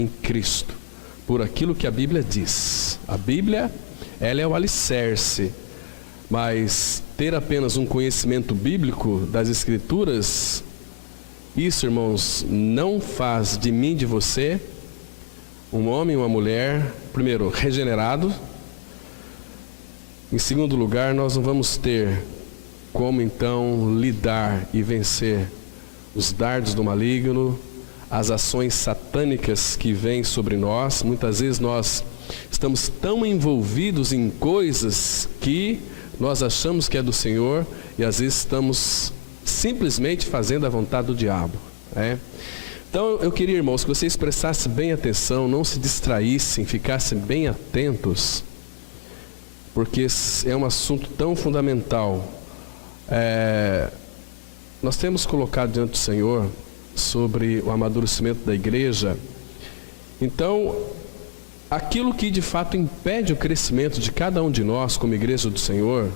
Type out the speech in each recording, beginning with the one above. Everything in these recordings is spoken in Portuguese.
em Cristo, por aquilo que a Bíblia diz. A Bíblia, ela é o alicerce, mas ter apenas um conhecimento bíblico das Escrituras, isso, irmãos, não faz de mim, de você, um homem e uma mulher, primeiro, regenerado. Em segundo lugar, nós não vamos ter como então lidar e vencer os dardos do maligno, as ações satânicas que vêm sobre nós. Muitas vezes nós estamos tão envolvidos em coisas que nós achamos que é do Senhor e às vezes estamos simplesmente fazendo a vontade do diabo, né? Então eu queria, irmãos, que vocês prestassem bem atenção, não se distraíssem, ficassem bem atentos, porque é um assunto tão fundamental. Nós temos colocado diante do Senhor sobre o amadurecimento da igreja. Então, aquilo que de fato impede o crescimento de cada um de nós como igreja do Senhor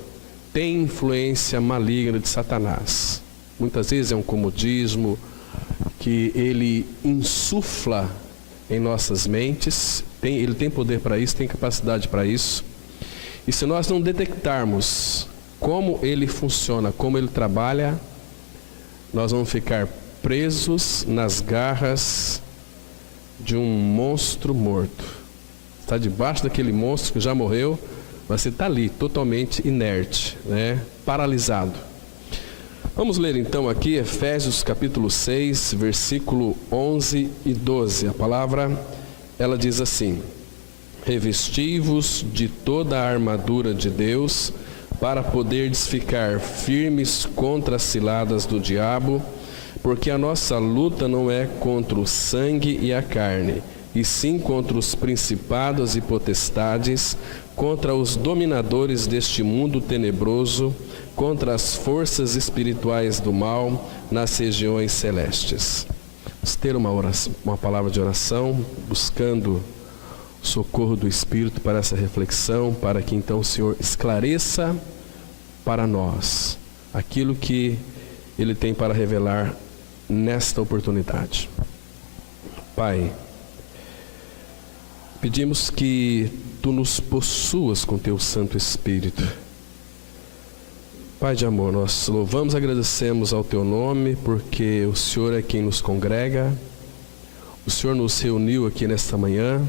tem influência maligna de Satanás. Muitas vezes é um comodismo que ele insufla em nossas mentes. Ele tem poder para isso, tem capacidade para isso. E se nós não detectarmos como ele funciona, como ele trabalha, nós vamos ficar presos nas garras de um monstro morto. Está debaixo daquele monstro que já morreu, mas você está ali, totalmente inerte, né? Paralisado. Vamos ler então aqui Efésios capítulo 6, versículo 11 e 12. A palavra, ela diz assim: revesti-vos de toda a armadura de Deus, para poderdes ficar firmes contra as ciladas do diabo, porque a nossa luta não é contra o sangue e a carne, e sim contra os principados e potestades, contra os dominadores deste mundo tenebroso, contra as forças espirituais do mal nas regiões celestes. Vamos ter uma palavra de oração, buscando o socorro do Espírito para essa reflexão, para que então o Senhor esclareça para nós aquilo que Ele tem para revelar nesta oportunidade. Pai, pedimos que Tu nos possuas com Teu Santo Espírito. Pai de amor, nós louvamos e agradecemos ao Teu nome, porque o Senhor é quem nos congrega, o Senhor nos reuniu aqui nesta manhã.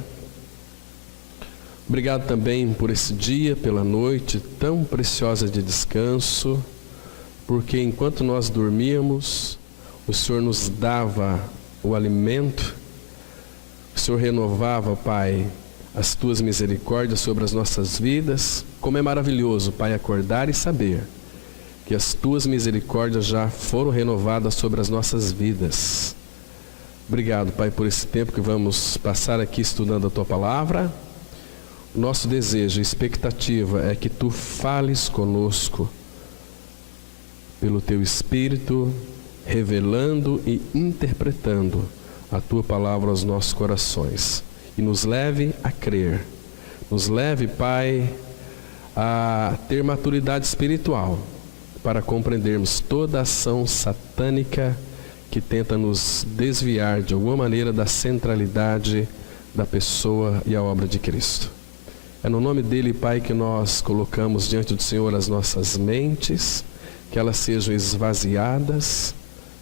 Obrigado também por esse dia, pela noite tão preciosa de descanso, porque enquanto nós dormíamos, o Senhor nos dava o alimento, o Senhor renovava, Pai, as Tuas misericórdias sobre as nossas vidas. Como é maravilhoso, Pai, acordar e saber que as Tuas misericórdias já foram renovadas sobre as nossas vidas. Obrigado, Pai, por esse tempo que vamos passar aqui estudando a Tua Palavra. O nosso desejo e expectativa é que Tu fales conosco pelo Teu Espírito, revelando e interpretando a Tua Palavra aos nossos corações. E nos leve a crer, nos leve, Pai, a ter maturidade espiritual, para compreendermos toda a ação satânica que tenta nos desviar de alguma maneira da centralidade da pessoa e a obra de Cristo. É no nome dele, Pai, que nós colocamos diante do Senhor as nossas mentes, que elas sejam esvaziadas,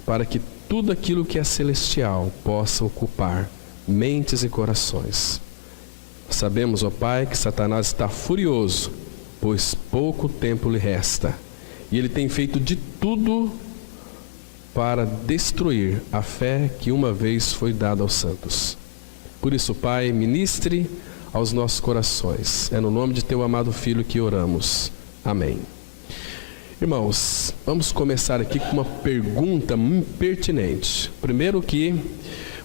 para que tudo aquilo que é celestial possa ocupar mentes e corações. Sabemos, ó Pai, que Satanás está furioso, pois pouco tempo lhe resta, e ele tem feito de tudo para destruir a fé que uma vez foi dada aos santos. Por isso, Pai, ministre aos nossos corações. É no nome de Teu amado Filho que oramos. Amém. Irmãos, vamos começar aqui com uma pergunta muito pertinente. Primeiro que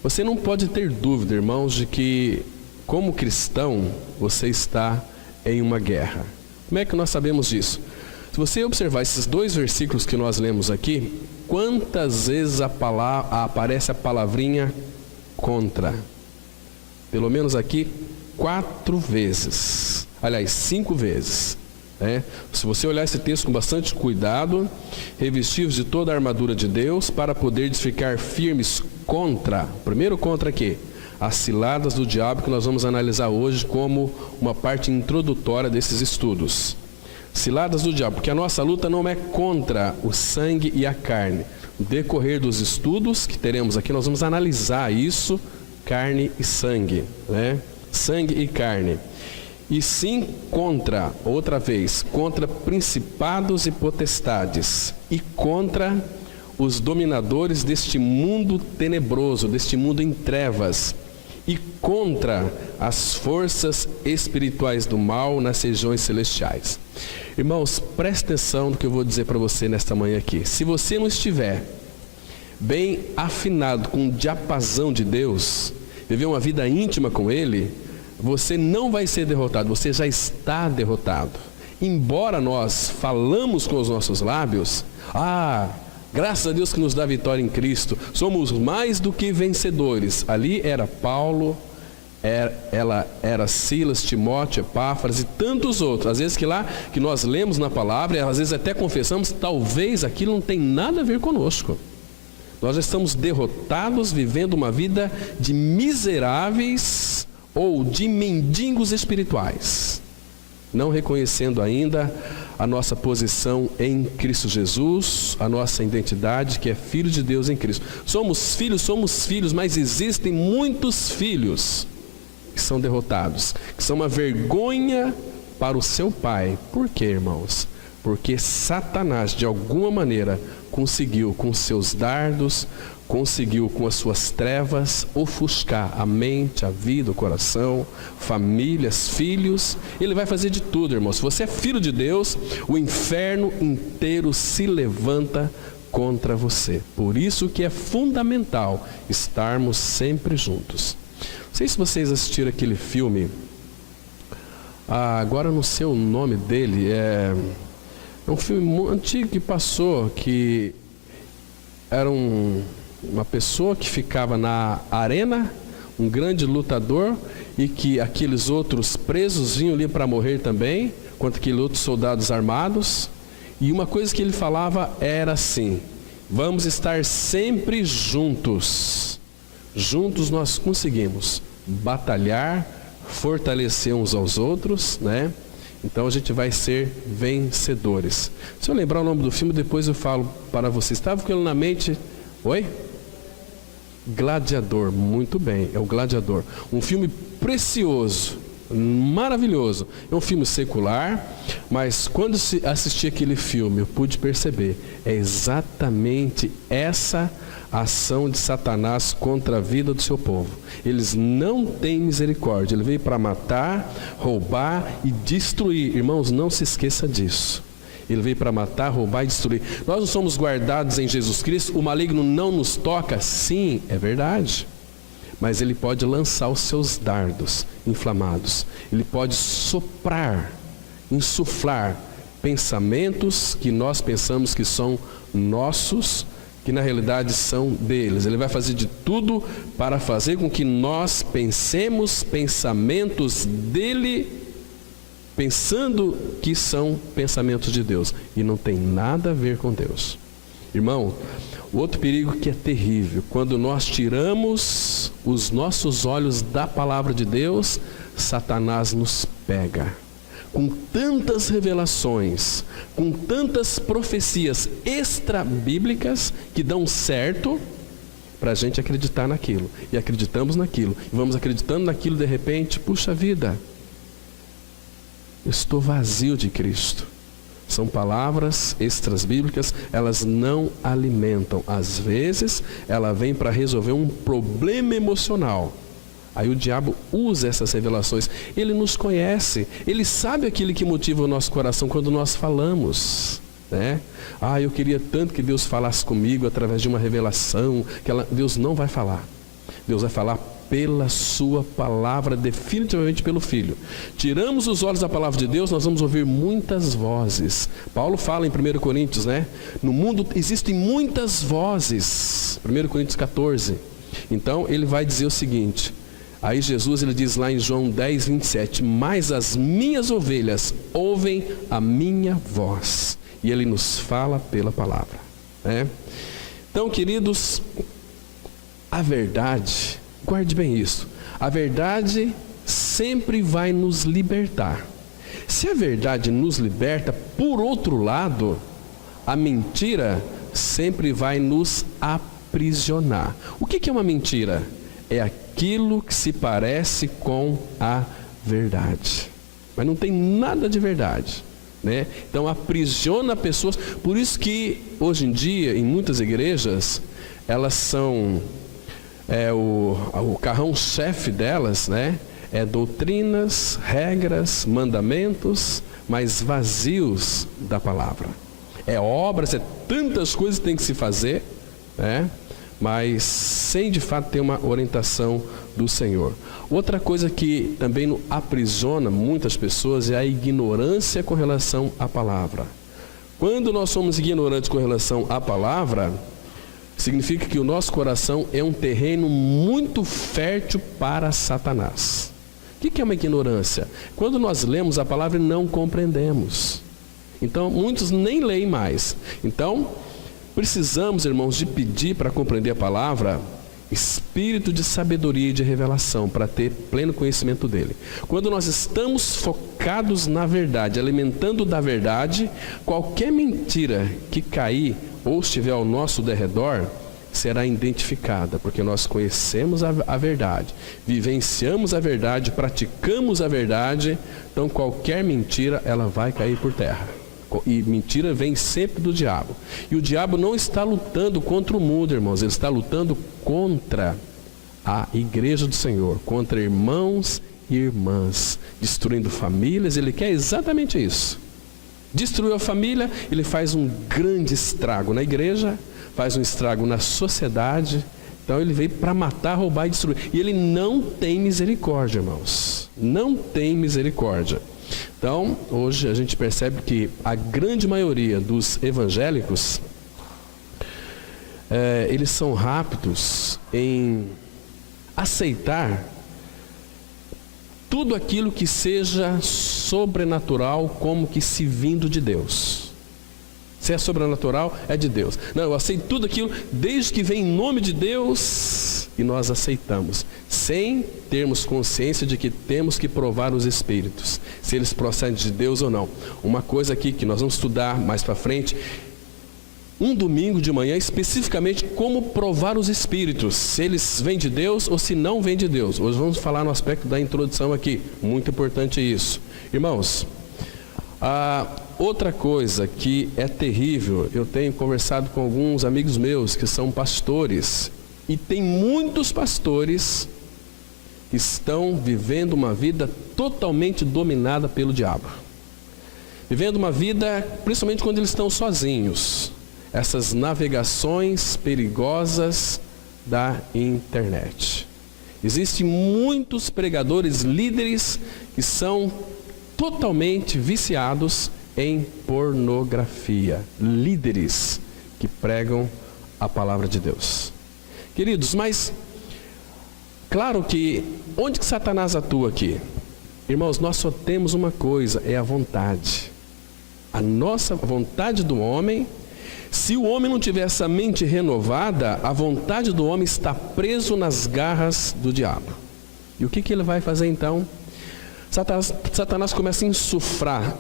você não pode ter dúvida, irmãos, de que como cristão você está em uma guerra. Como é que nós sabemos disso? Se você observar esses dois versículos que nós lemos aqui, quantas vezes aparece a palavrinha contra? Pelo menos aqui 4 vezes, aliás 5 vezes, né? Se você olhar esse texto com bastante cuidado, revestivos de toda a armadura de Deus, para poderdes ficar firmes contra, primeiro contra quê? as ciladas do diabo, que nós vamos analisar hoje como uma parte introdutória desses estudos. Ciladas do diabo, porque a nossa luta não é contra o sangue e a carne. No decorrer dos estudos que teremos aqui, nós vamos analisar isso, carne e sangue, né? Sangue e carne. E sim contra, outra vez, contra principados e potestades e contra os dominadores deste mundo tenebroso, deste mundo em trevas, e contra as forças espirituais do mal nas regiões celestiais. Irmãos, preste atenção no que eu vou dizer para você nesta manhã aqui. Se você não estiver bem afinado com o diapasão de Deus, viver uma vida íntima com Ele, você não vai ser derrotado, você já está derrotado. Embora nós falamos com os nossos lábios, graças a Deus que nos dá vitória em Cristo, somos mais do que vencedores. Ali era Paulo, ela era Silas, Timóteo, Epáfras e tantos outros. Às vezes que nós lemos na palavra, às vezes até confessamos, talvez aquilo não tem nada a ver conosco. Nós já estamos derrotados, vivendo uma vida de miseráveis ou de mendigos espirituais, não reconhecendo ainda a nossa posição em Cristo Jesus, a nossa identidade que é filho de Deus em Cristo. Somos filhos, mas existem muitos filhos que são derrotados, que são uma vergonha para o seu pai. Por quê, irmãos? Porque Satanás, de alguma maneira, conseguiu com seus dardos, conseguiu com as suas trevas ofuscar a mente, a vida, o coração, famílias, filhos. Ele vai fazer de tudo, irmão. Se você é filho de Deus, o inferno inteiro se levanta contra você. Por isso que é fundamental estarmos sempre juntos. Não sei se vocês assistiram aquele filme, agora não sei o nome dele, é um filme antigo que passou, que era uma pessoa que ficava na arena, um grande lutador, e que aqueles outros presos vinham ali para morrer também, contra aqueles outros soldados armados, e uma coisa que ele falava era assim: vamos estar sempre juntos. Juntos nós conseguimos batalhar, fortalecer uns aos outros, né? Então a gente vai ser vencedores. Se eu lembrar o nome do filme, depois eu falo para vocês. Estava com ele na mente. Oi? Gladiador, muito bem, é o Gladiador. Um filme precioso, maravilhoso. É um filme secular, mas quando assisti aquele filme, eu pude perceber, é exatamente essa ação de Satanás contra a vida do seu povo. Eles não têm misericórdia. Ele veio para matar, roubar e destruir. Irmãos, não se esqueça disso. Ele veio para matar, roubar e destruir. Nós não somos guardados em Jesus Cristo. O maligno não nos toca? Sim, é verdade. Mas ele pode lançar os seus dardos inflamados. Ele pode soprar, insuflar pensamentos que nós pensamos que são nossos, que na realidade são deles. Ele vai fazer de tudo para fazer com que nós pensemos pensamentos dele, pensando que são pensamentos de Deus, e não tem nada a ver com Deus. Irmão, o outro perigo que é terrível, quando nós tiramos os nossos olhos da palavra de Deus, Satanás nos pega. Com tantas revelações, com tantas profecias extra-bíblicas que dão certo para a gente acreditar naquilo. E acreditamos naquilo. E vamos acreditando naquilo, de repente, puxa vida, eu estou vazio de Cristo. São palavras extra-bíblicas, elas não alimentam. Às vezes, ela vem para resolver um problema emocional. Aí o diabo usa essas revelações. Ele nos conhece. Ele sabe aquilo que motiva o nosso coração quando nós falamos, né? Eu queria tanto que Deus falasse comigo através de uma revelação. Deus não vai falar. Deus vai falar pela sua palavra, definitivamente pelo Filho. Tiramos os olhos da palavra de Deus, nós vamos ouvir muitas vozes. Paulo fala em 1 Coríntios, né? No mundo existem muitas vozes. 1 Coríntios 14. Então ele vai dizer o seguinte. Aí Jesus, ele diz lá em João 10, 27, mas as minhas ovelhas ouvem a minha voz. E ele nos fala pela palavra, né? Então, queridos, a verdade Guarde bem isso. A verdade sempre vai nos libertar. Se a verdade nos liberta, por outro lado, a mentira sempre vai nos aprisionar. O que é uma mentira? É aquilo que se parece com a verdade, mas não tem nada de verdade, né? Então aprisiona pessoas. Por isso que hoje em dia, em muitas igrejas, elas são o carrão-chefe delas, né? É doutrinas, regras, mandamentos, mas vazios da palavra. É obras, é tantas coisas que tem que se fazer, né? Mas sem de fato ter uma orientação do Senhor. Outra coisa que também aprisiona muitas pessoas é a ignorância com relação à palavra. Quando nós somos ignorantes com relação à palavra, significa que o nosso coração é um terreno muito fértil para Satanás. O que é uma ignorância? Quando nós lemos a palavra e não compreendemos. Então, muitos nem leem mais. Então, precisamos, irmãos, de pedir para compreender a palavra, espírito de sabedoria e de revelação, para ter pleno conhecimento dele. Quando nós estamos focados na verdade, alimentando da verdade, qualquer mentira que cair ou estiver ao nosso derredor, será identificada, porque nós conhecemos a verdade, vivenciamos a verdade, praticamos a verdade, então qualquer mentira, ela vai cair por terra. E mentira vem sempre do diabo. E o diabo não está lutando contra o mundo, irmãos, ele está lutando contra a igreja do Senhor, contra irmãos e irmãs, destruindo famílias. Ele quer exatamente isso. Destruiu a família, ele faz um grande estrago na igreja, faz um estrago na sociedade. Então ele veio para matar, roubar e destruir. E ele não tem misericórdia, irmãos. Não tem misericórdia. Então, hoje a gente percebe que a grande maioria dos evangélicos, eles são rápidos em aceitar tudo aquilo que seja sobrenatural como que se vindo de Deus. Se é sobrenatural, é de Deus. Não, eu aceito tudo aquilo desde que vem em nome de Deus e nós aceitamos, sem termos consciência de que temos que provar os espíritos, se eles procedem de Deus ou não. Uma coisa aqui que nós vamos estudar mais para frente, um domingo de manhã, especificamente como provar os espíritos, se eles vêm de Deus ou se não vêm de Deus. Hoje vamos falar no aspecto da introdução aqui, muito importante isso. Irmãos, outra coisa que é terrível, eu tenho conversado com alguns amigos meus que são pastores, e tem muitos pastores que estão vivendo uma vida totalmente dominada pelo diabo. Vivendo uma vida, principalmente quando eles estão sozinhos, essas navegações perigosas da internet. Existem muitos pregadores, líderes, que são totalmente viciados em pornografia. Líderes que pregam a palavra de Deus. Queridos, mas claro que onde que Satanás atua aqui? Irmãos, nós só temos uma coisa, é a vontade. A nossa vontade do homem, se o homem não tiver essa mente renovada, a vontade do homem está preso nas garras do diabo. E o que ele vai fazer então? Satanás começa a insuflar,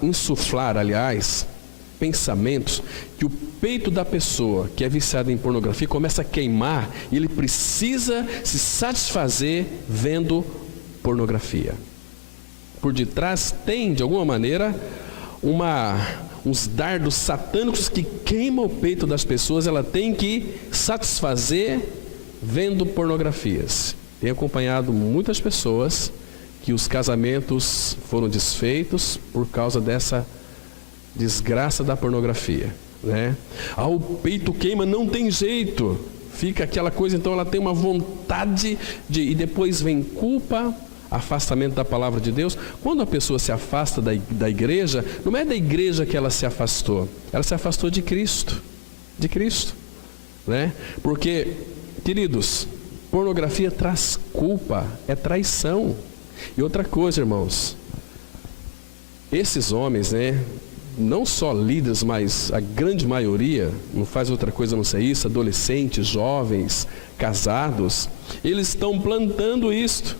pensamentos que o peito da pessoa que é viciada em pornografia começa a queimar e ele precisa se satisfazer vendo pornografia. Por detrás tem, de alguma maneira, uns dardos satânicos que queimam o peito das pessoas. Ela tem que satisfazer vendo pornografias. Tenho acompanhado muitas pessoas que os casamentos foram desfeitos por causa dessa desgraça da pornografia, né? O peito queima, não tem jeito, fica aquela coisa, então ela tem uma vontade e depois vem culpa, afastamento da palavra de Deus. Quando a pessoa se afasta da igreja, não é da igreja que ela se afastou, ela se afastou de Cristo, né? Porque, queridos, pornografia traz culpa, é traição. E outra coisa, irmãos, esses homens, né, não só líderes, mas a grande maioria, não faz outra coisa a não ser isso, adolescentes, jovens, casados, eles estão plantando isto.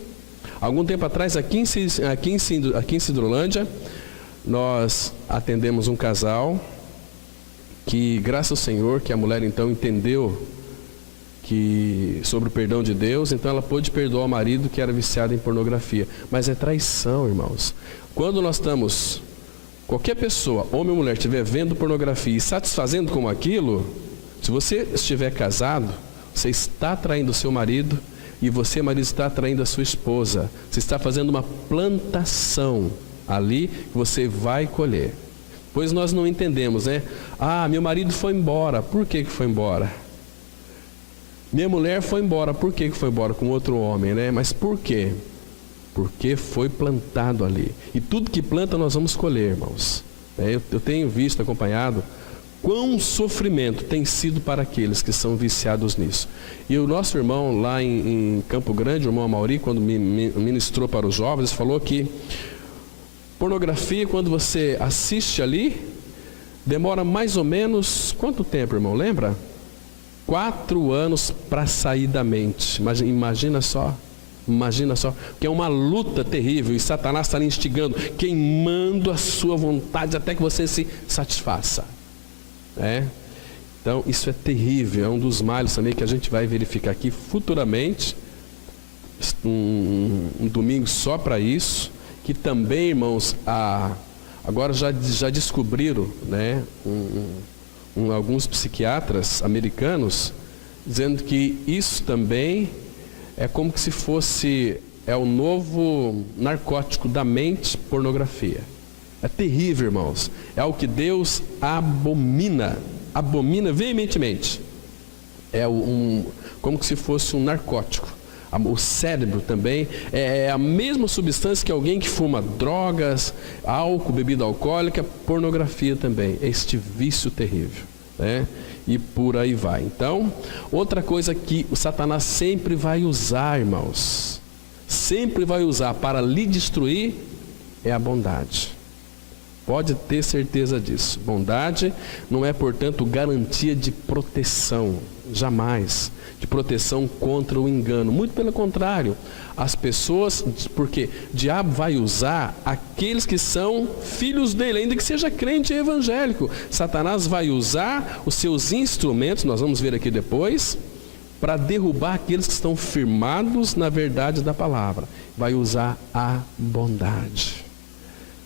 Algum tempo atrás, aqui em Sidrolândia, nós atendemos um casal que, graças ao Senhor, que a mulher então entendeu sobre o perdão de Deus, então ela pôde perdoar o marido que era viciado em pornografia. Mas é traição, irmãos. Quando nós estamos, qualquer pessoa, homem ou mulher, estiver vendo pornografia e satisfazendo com aquilo, se você estiver casado, você está traindo o seu marido e você, marido, está traindo a sua esposa. Você está fazendo uma plantação ali que você vai colher. Pois nós não entendemos, né? Ah, meu marido foi embora. Por que foi embora? Minha mulher foi embora. Por que foi embora com outro homem, né? Mas por quê? Porque foi plantado ali. E tudo que planta nós vamos colher, irmãos. Eu tenho visto, acompanhado, quão sofrimento tem sido para aqueles que são viciados nisso. E o nosso irmão lá em Campo Grande, o irmão Amauri, quando ministrou para os jovens, falou que pornografia, quando você assiste ali, demora mais ou menos, quanto tempo, irmão? Lembra? 4 anos para sair da mente. Imagina só, que é uma luta terrível e Satanás está lhe instigando, queimando a sua vontade até que você se satisfaça. Então isso é terrível, é um dos males também que a gente vai verificar aqui futuramente, um domingo só para isso, que também, irmãos, agora já descobriram, né, alguns psiquiatras americanos dizendo que isso também é como que se fosse o novo narcótico da mente, pornografia. É terrível, irmãos. É algo que Deus abomina veementemente. Como que se fosse um narcótico. O cérebro também é a mesma substância que alguém que fuma drogas, álcool, bebida alcoólica, pornografia também. É este vício terrível, né? E por aí vai. Então, outra coisa que o Satanás sempre vai usar, irmãos, sempre vai usar para lhe destruir, é a bondade. Pode ter certeza disso. Bondade não é, portanto, garantia de proteção, jamais, de proteção contra o engano. Muito pelo contrário, as pessoas, porque o diabo vai usar aqueles que são filhos dele, ainda que seja crente e evangélico. Satanás vai usar os seus instrumentos, nós vamos ver aqui depois, para derrubar aqueles que estão firmados na verdade da palavra. Vai usar a bondade.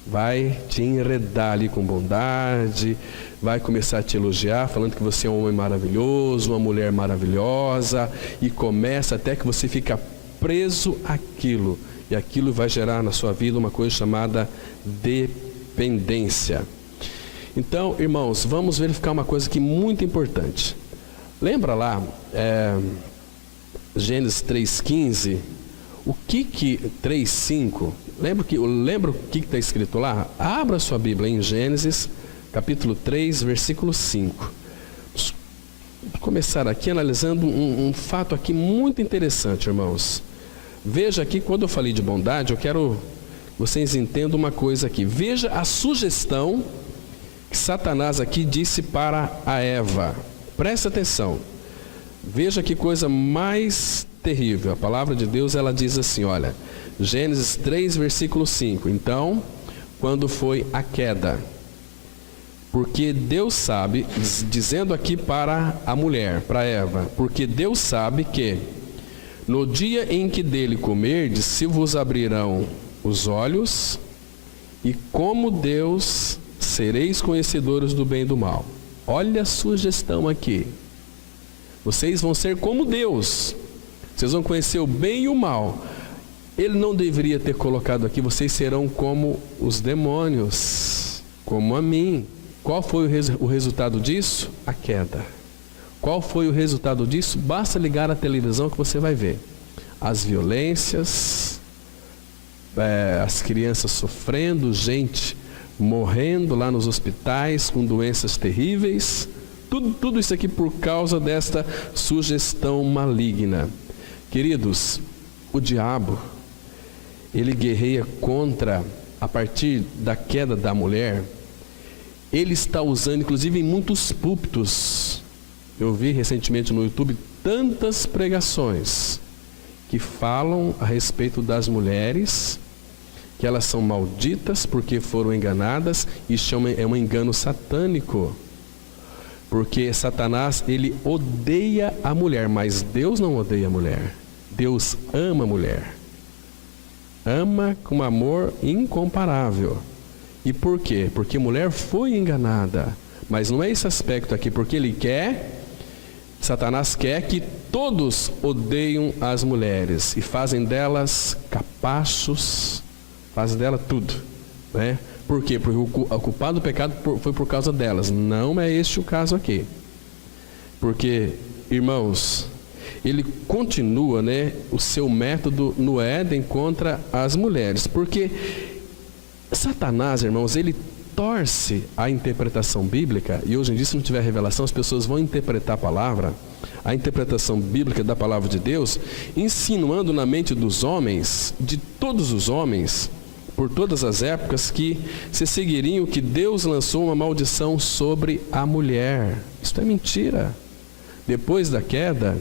Vai te enredar ali com bondade, vai começar a te elogiar, falando que você é um homem maravilhoso, uma mulher maravilhosa, e começa até que você fica preso àquilo, e aquilo vai gerar na sua vida uma coisa chamada dependência. Então, irmãos, vamos verificar uma coisa aqui muito importante. Lembra lá, Gênesis 3,15, o que 3,5... Lembra o que está escrito lá? Abra sua Bíblia em Gênesis, capítulo 3, versículo 5. Vamos começar aqui analisando um fato aqui muito interessante, irmãos. Veja aqui, quando eu falei de bondade, eu quero que vocês entendam uma coisa aqui. Veja a sugestão que Satanás aqui disse para a Eva. Presta atenção. Veja que coisa mais terrível. A palavra de Deus, ela diz assim, olha... Gênesis 3, versículo 5. Então, quando foi a queda? Porque Deus sabe, dizendo aqui para a mulher, para Eva, porque Deus sabe que no dia em que dele comerdes, se vos abrirão os olhos, e como Deus sereis conhecedores do bem e do mal. Olha a sugestão aqui. Vocês vão ser como Deus. Vocês vão conhecer o bem e o mal. Ele não deveria ter colocado aqui, vocês serão como os demônios, como a mim. Qual foi o resultado disso? A queda. Qual foi o resultado disso? Basta ligar a televisão que você vai ver. As violências, as crianças sofrendo, gente morrendo lá nos hospitais com doenças terríveis. Tudo isso aqui por causa desta sugestão maligna. Queridos, o diabo, ele guerreia contra, a partir da queda da mulher, ele está usando, inclusive em muitos púlpitos. Eu vi recentemente no YouTube tantas pregações que falam a respeito das mulheres, que elas são malditas porque foram enganadas. Isso é um engano satânico, porque Satanás, ele odeia a mulher, mas Deus não odeia a mulher. Deus ama a mulher, ama com amor incomparável. E por quê? Porque a mulher foi enganada. Mas não é esse aspecto aqui, porque Satanás quer que todos odeiam as mulheres e fazem delas capachos, fazem dela tudo, né? Por quê? Porque o culpado do pecado foi por causa delas. Não é este o caso aqui. Porque, irmãos, ele continua, né, o seu método no Éden contra as mulheres. Porque Satanás, irmãos, ele torce a interpretação bíblica, e hoje em dia, se não tiver revelação, as pessoas vão interpretar a palavra, a interpretação bíblica da palavra de Deus, insinuando na mente dos homens, de todos os homens, por todas as épocas, que se seguiriam que Deus lançou uma maldição sobre a mulher. Isso é mentira. Depois da queda,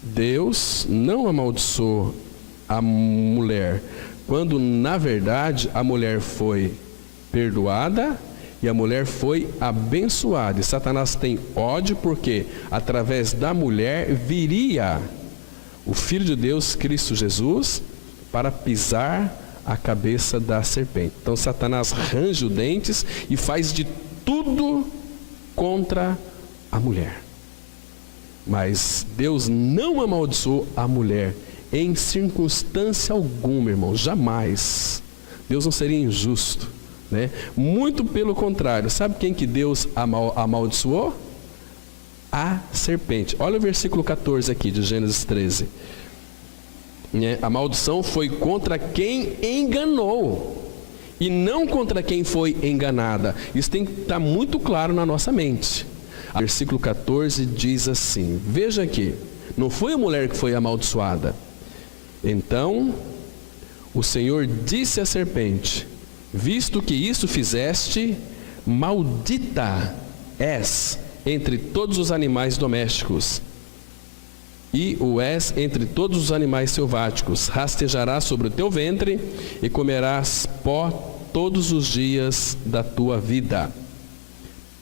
Deus não amaldiçoou a mulher, quando na verdade a mulher foi perdoada e a mulher foi abençoada. E Satanás tem ódio porque através da mulher viria o Filho de Deus, Cristo Jesus, para pisar a cabeça da serpente. Então Satanás range os dentes e faz de tudo contra a mulher. Mas Deus não amaldiçoou a mulher em circunstância alguma, irmão, jamais. Deus não seria injusto, né? Muito pelo contrário. Sabe quem que Deus amaldiçoou? A serpente. Olha o versículo 14 aqui de Gênesis 13. A maldição foi contra quem enganou e não contra quem foi enganada. Isso tem que estar muito claro na nossa mente. Versículo 14 diz assim, veja aqui, não foi a mulher que foi amaldiçoada. Então o Senhor disse à serpente: visto que isso fizeste, maldita és entre todos os animais domésticos, e o és entre todos os animais selváticos. Rastejarás sobre o teu ventre e comerás pó todos os dias da tua vida.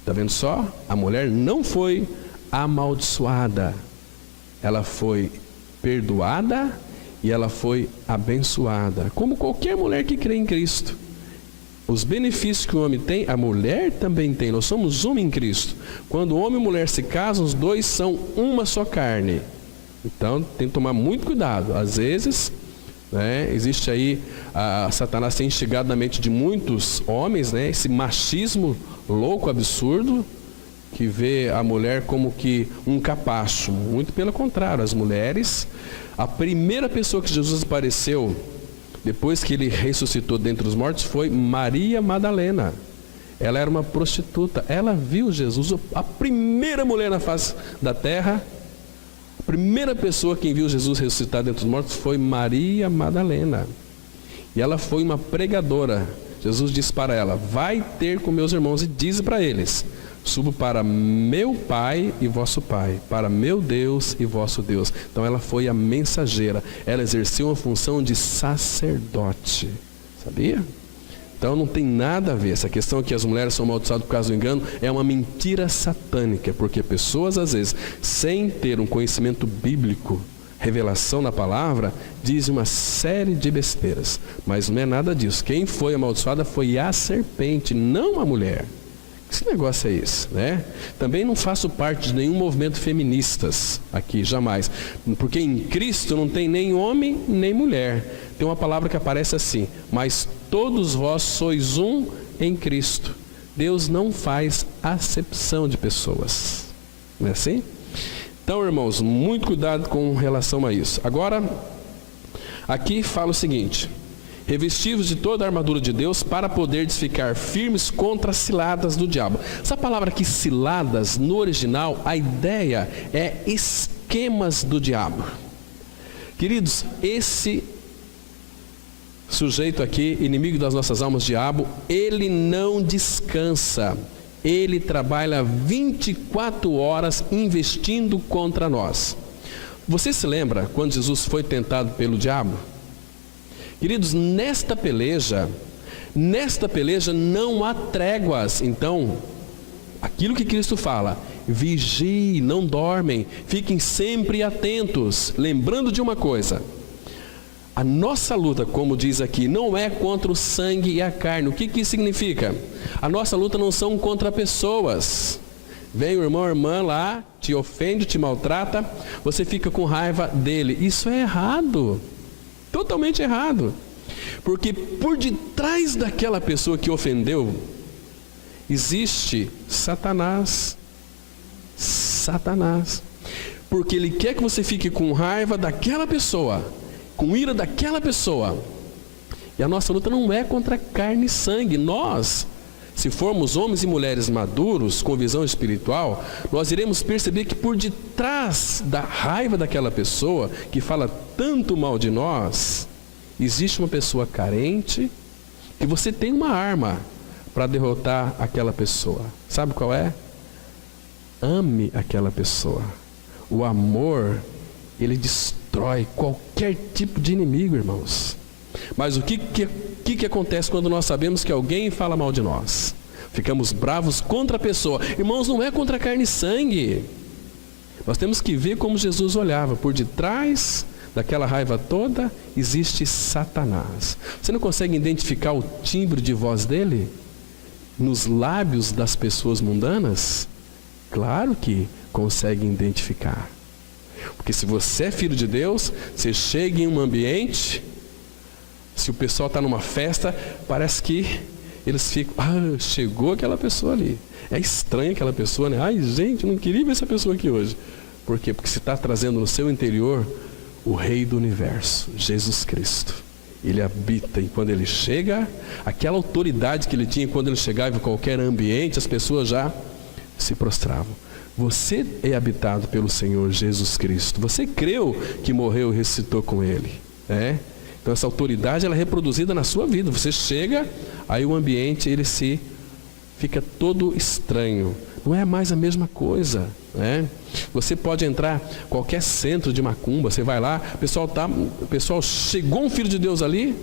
Está vendo só? A mulher não foi amaldiçoada, ela foi perdoada e ela foi abençoada, como qualquer mulher que crê em Cristo. Os benefícios que o homem tem, a mulher também tem. Nós somos um em Cristo. Quando o homem e a mulher se casam, os dois são uma só carne. Então tem que tomar muito cuidado. Às vezes, né, existe aí, Satanás tem instigado na mente de muitos homens, né, esse machismo louco, absurdo, que vê a mulher como que um capacho. Muito pelo contrário, as mulheres, a primeira pessoa que Jesus apareceu depois que ele ressuscitou dentre os mortos foi Maria Madalena. Ela era uma prostituta, ela viu Jesus, a primeira mulher na face da terra. A primeira pessoa que viu Jesus ressuscitar dentre os mortos foi Maria Madalena. E ela foi uma pregadora. Jesus disse para ela: vai ter com meus irmãos e diz para eles: subo para meu Pai e vosso Pai, para meu Deus e vosso Deus. Então ela foi a mensageira. Ela exerceu uma função de sacerdote. Sabia? Então não tem nada a ver. Essa questão que as mulheres são amaldiçoadas por causa do engano é uma mentira satânica, porque pessoas às vezes, sem ter um conhecimento bíblico, revelação na palavra, dizem uma série de besteiras. Mas não é nada disso. Quem foi amaldiçoada foi a serpente, não a mulher. Que negócio é esse, né? Também não faço parte de nenhum movimento feministas aqui, jamais. Porque em Cristo não tem nem homem nem mulher. Tem uma palavra que aparece assim: mas todos vós sois um em Cristo. Deus não faz acepção de pessoas. Não é assim? Então, irmãos, muito cuidado com relação a isso. Agora, aqui fala o seguinte: revestivos de toda a armadura de Deus para poderdes ficar firmes contra as ciladas do diabo. Essa palavra aqui, ciladas, no original, a ideia é esquemas do diabo. Queridos, esse sujeito aqui, inimigo das nossas almas, diabo, ele não descansa. ele trabalha 24 horas investindo contra nós. Você se lembra quando Jesus foi tentado pelo diabo? Queridos, nesta peleja não há tréguas. Então, aquilo que Cristo fala, vigiem, não dormem, fiquem sempre atentos, lembrando de uma coisa: a nossa luta, como diz aqui, não é contra o sangue e a carne. O que isso significa? A nossa luta não são contra pessoas. Vem o irmão ou irmã lá, te ofende, te maltrata, você fica com raiva dele. Isso é errado, totalmente errado. Porque por detrás daquela pessoa que ofendeu, existe Satanás. Satanás. Porque ele quer que você fique com raiva daquela pessoa, com ira daquela pessoa. E a nossa luta não é contra carne e sangue. Nós, se formos homens e mulheres maduros, com visão espiritual, nós iremos perceber que por detrás da raiva daquela pessoa, que fala tanto mal de nós, existe uma pessoa carente, e você tem uma arma para derrotar aquela pessoa. Sabe qual é? Ame aquela pessoa. O amor, ele destrói qualquer tipo de inimigo, irmãos. Mas o que acontece quando nós sabemos que alguém fala mal de nós? Ficamos bravos contra a pessoa. Irmãos, não é contra carne e sangue. Nós temos que ver como Jesus olhava. Por detrás daquela raiva toda, existe Satanás. Você não consegue identificar o timbre de voz dele nos lábios das pessoas mundanas? Claro que consegue identificar. Porque se você é filho de Deus, você chega em um ambiente, se o pessoal está numa festa, parece que eles ficam, chegou aquela pessoa ali. É estranha aquela pessoa, né? Ai, gente, não queria ver essa pessoa aqui hoje. Por quê? Porque você está trazendo no seu interior o Rei do Universo, Jesus Cristo. Ele habita, e quando ele chega, aquela autoridade que ele tinha quando ele chegava em qualquer ambiente, as pessoas já se prostravam. Você é habitado pelo Senhor Jesus Cristo. Você creu que morreu e ressuscitou com ele, né? Então essa autoridade ela é reproduzida na sua vida. Você chega, aí o ambiente ele fica todo estranho. Não é mais a mesma coisa, né? Você pode entrar em qualquer centro de macumba, você vai lá, o pessoal chegou um filho de Deus ali,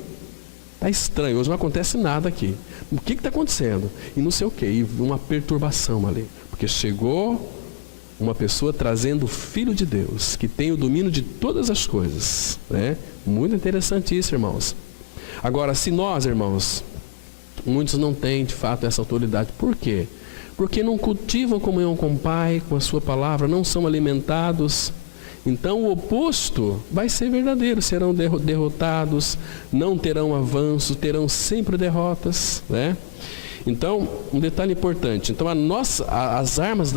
está estranho, hoje não acontece nada aqui. O que está acontecendo? E não sei o que, e uma perturbação ali, porque chegou uma pessoa trazendo o Filho de Deus, que tem o domínio de todas as coisas, né? Muito interessante isso, irmãos. Agora, se nós, irmãos, muitos não têm de fato essa autoridade, por quê? Porque não cultivam comunhão com o Pai, com a sua palavra, não são alimentados. Então o oposto vai ser verdadeiro, serão derrotados, não terão avanço, terão sempre derrotas, né? Então, um detalhe importante, então as armas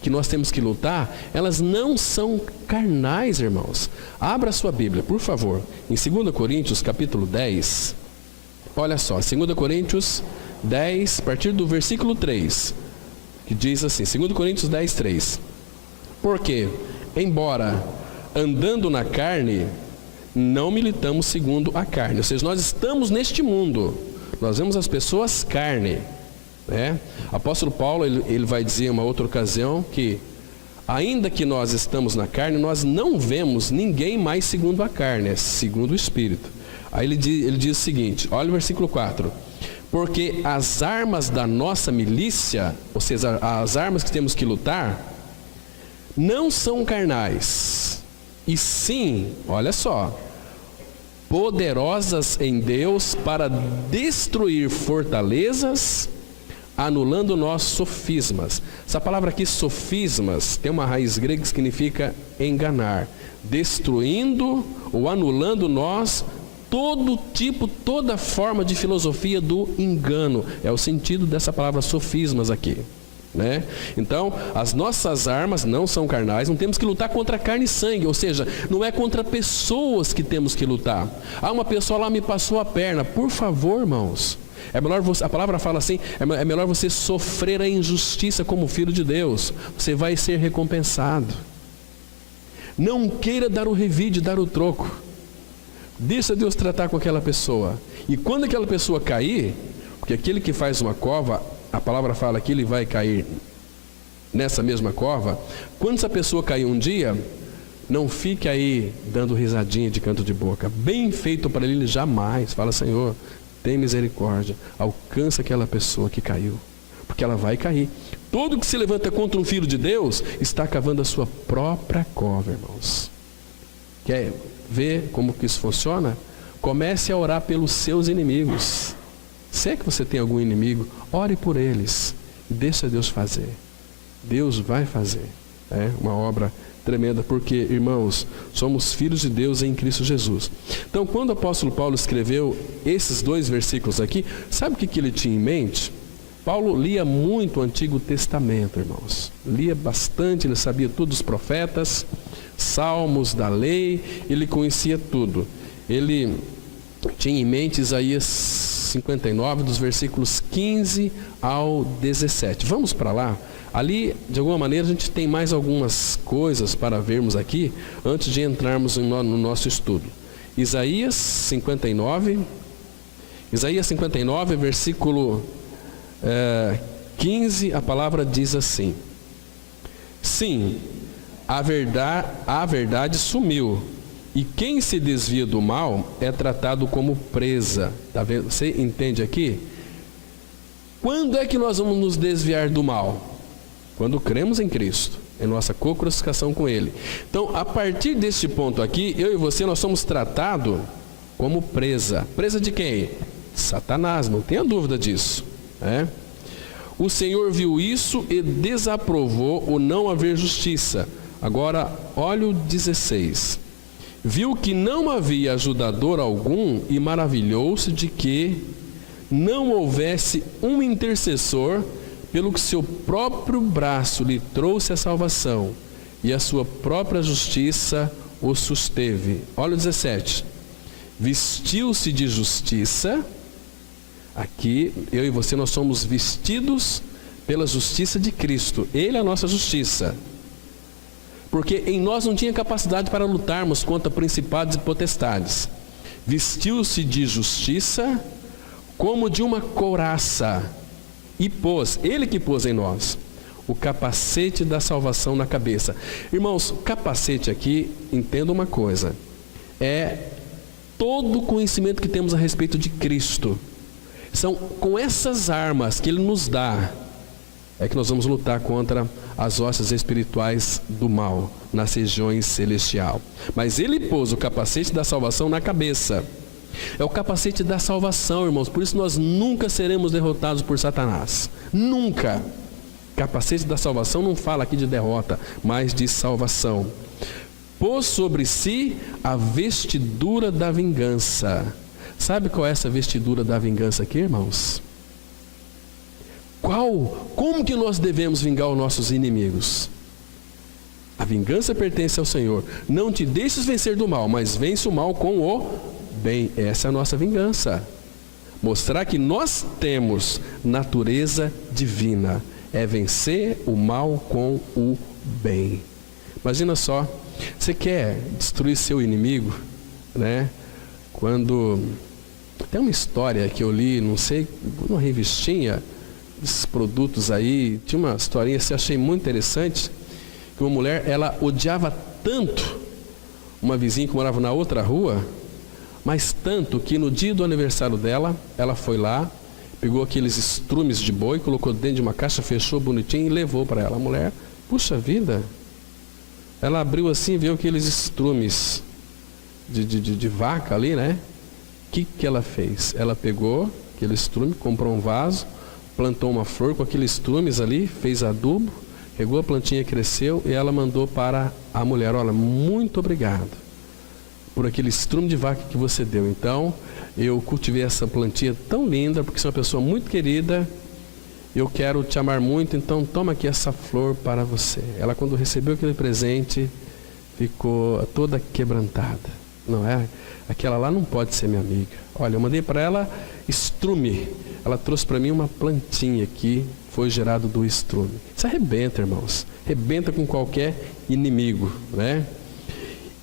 que nós temos que lutar, elas não são carnais, irmãos. Abra a sua Bíblia, por favor, em 2 Coríntios capítulo 10, olha só, 2 Coríntios 10, a partir do versículo 3, que diz assim, 2 Coríntios 10, 3. Porque, embora andando na carne, não militamos segundo a carne. Ou seja, nós estamos neste mundo, nós vemos as pessoas carne, né? Apóstolo Paulo, ele vai dizer em uma outra ocasião que, ainda que nós estamos na carne, nós não vemos ninguém mais segundo a carne, é segundo o Espírito. Aí ele diz o seguinte, olha o versículo 4. Porque as armas da nossa milícia, ou seja, as armas que temos que lutar, não são carnais, e sim, olha só, poderosas em Deus para destruir fortalezas, anulando nossos sofismas. Essa palavra aqui, sofismas, tem uma raiz grega que significa enganar, destruindo ou anulando toda forma de filosofia do engano. É o sentido dessa palavra sofismas aqui, né? Então, as nossas armas não são carnais, não temos que lutar contra carne e sangue, ou seja, não é contra pessoas que temos que lutar. Uma pessoa lá me passou a perna, por favor, irmãos, é melhor a palavra fala assim, é melhor você sofrer a injustiça como filho de Deus, você vai ser recompensado. Não queira dar o revide, dar o troco. Deixa Deus tratar com aquela pessoa. E quando aquela pessoa cair, porque aquele que faz uma cova a palavra fala que ele vai cair nessa mesma cova. Quando essa pessoa cair um dia, não fique aí dando risadinha de canto de boca. Bem feito para ele jamais. Fala: Senhor, tem misericórdia, alcança aquela pessoa que caiu, porque ela vai cair. Todo que se levanta contra um filho de Deus está cavando a sua própria cova, irmãos. Quer ver como que isso funciona? Comece a orar pelos seus inimigos. Se é que você tem algum inimigo, ore por eles e deixa Deus fazer. Deus vai fazer. É uma obra tremenda, porque, irmãos, somos filhos de Deus em Cristo Jesus. Então, quando o apóstolo Paulo escreveu esses 2 versículos aqui, sabe o que ele tinha em mente? Paulo lia muito o Antigo Testamento, irmãos. Lia bastante, ele sabia tudo dos profetas, salmos da lei, ele conhecia tudo. Ele tinha em mente Isaías 59, dos versículos 15 ao 17. Vamos para lá? Ali, de alguma maneira, a gente tem mais algumas coisas para vermos aqui, antes de entrarmos no nosso estudo. Isaías 59, versículo 15, a palavra diz assim: sim, a verdade sumiu, e quem se desvia do mal é tratado como presa. Tá vendo? Você entende aqui? Quando é que nós vamos nos desviar do mal? Quando cremos em Cristo, em nossa co-crucificação com Ele. Então, a partir deste ponto aqui, eu e você, nós somos tratados como presa. Presa de quem? Satanás, não tenha dúvida disso. O Senhor viu isso e desaprovou o não haver justiça. Agora, olha o 16. Viu que não havia ajudador algum e maravilhou-se de que não houvesse um intercessor, pelo que seu próprio braço lhe trouxe a salvação, e a sua própria justiça o susteve. Olha o 17. Vestiu-se de justiça. Aqui, eu e você, nós somos vestidos pela justiça de Cristo. Ele é a nossa justiça. Porque em nós não tinha capacidade para lutarmos contra principados e potestades. Vestiu-se de justiça como de uma couraça. E pôs, ele que pôs em nós, o capacete da salvação na cabeça. Irmãos, capacete aqui, entenda uma coisa, é todo o conhecimento que temos a respeito de Cristo. São com essas armas que Ele nos dá, é que nós vamos lutar contra as hostes espirituais do mal, nas regiões celestiais. Mas Ele pôs o capacete da salvação na cabeça. É o capacete da salvação, irmãos. Por isso nós nunca seremos derrotados por Satanás. Nunca. Capacete da salvação não fala aqui de derrota, mas de salvação. Pôs sobre si a vestidura da vingança. Sabe qual é essa vestidura da vingança aqui, irmãos? Como que nós devemos vingar os nossos inimigos? A vingança pertence ao Senhor. Não te deixes vencer do mal, mas vence o mal com o bem. Essa é a nossa vingança. Mostrar que nós temos natureza divina. É vencer o mal com o bem. Imagina só, você quer destruir seu inimigo, né? Quando tem uma história que eu li, não sei, numa revistinha, esses produtos aí, tinha uma historinha que eu achei muito interessante, que uma mulher, ela odiava tanto uma vizinha que morava na outra rua, mas tanto que no dia do aniversário dela, ela foi lá, pegou aqueles estrumes de boi, colocou dentro de uma caixa, fechou bonitinho e levou para ela. A mulher, puxa vida, ela abriu assim e viu aqueles estrumes de vaca ali, né? O que ela fez? Ela pegou aquele estrume, comprou um vaso, plantou uma flor com aqueles estrumes ali, fez adubo, regou a plantinha, cresceu, e ela mandou para a mulher: olha, muito obrigado por aquele estrume de vaca que você deu. Então, eu cultivei essa plantinha tão linda, porque você é uma pessoa muito querida, eu quero te amar muito, então toma aqui essa flor para você. Ela, quando recebeu aquele presente, ficou toda quebrantada. Não é? Aquela lá não pode ser minha amiga. Olha, eu mandei para ela estrume. Ela trouxe para mim uma plantinha que foi gerado do estrume. Isso arrebenta, irmãos. Arrebenta com qualquer inimigo, né?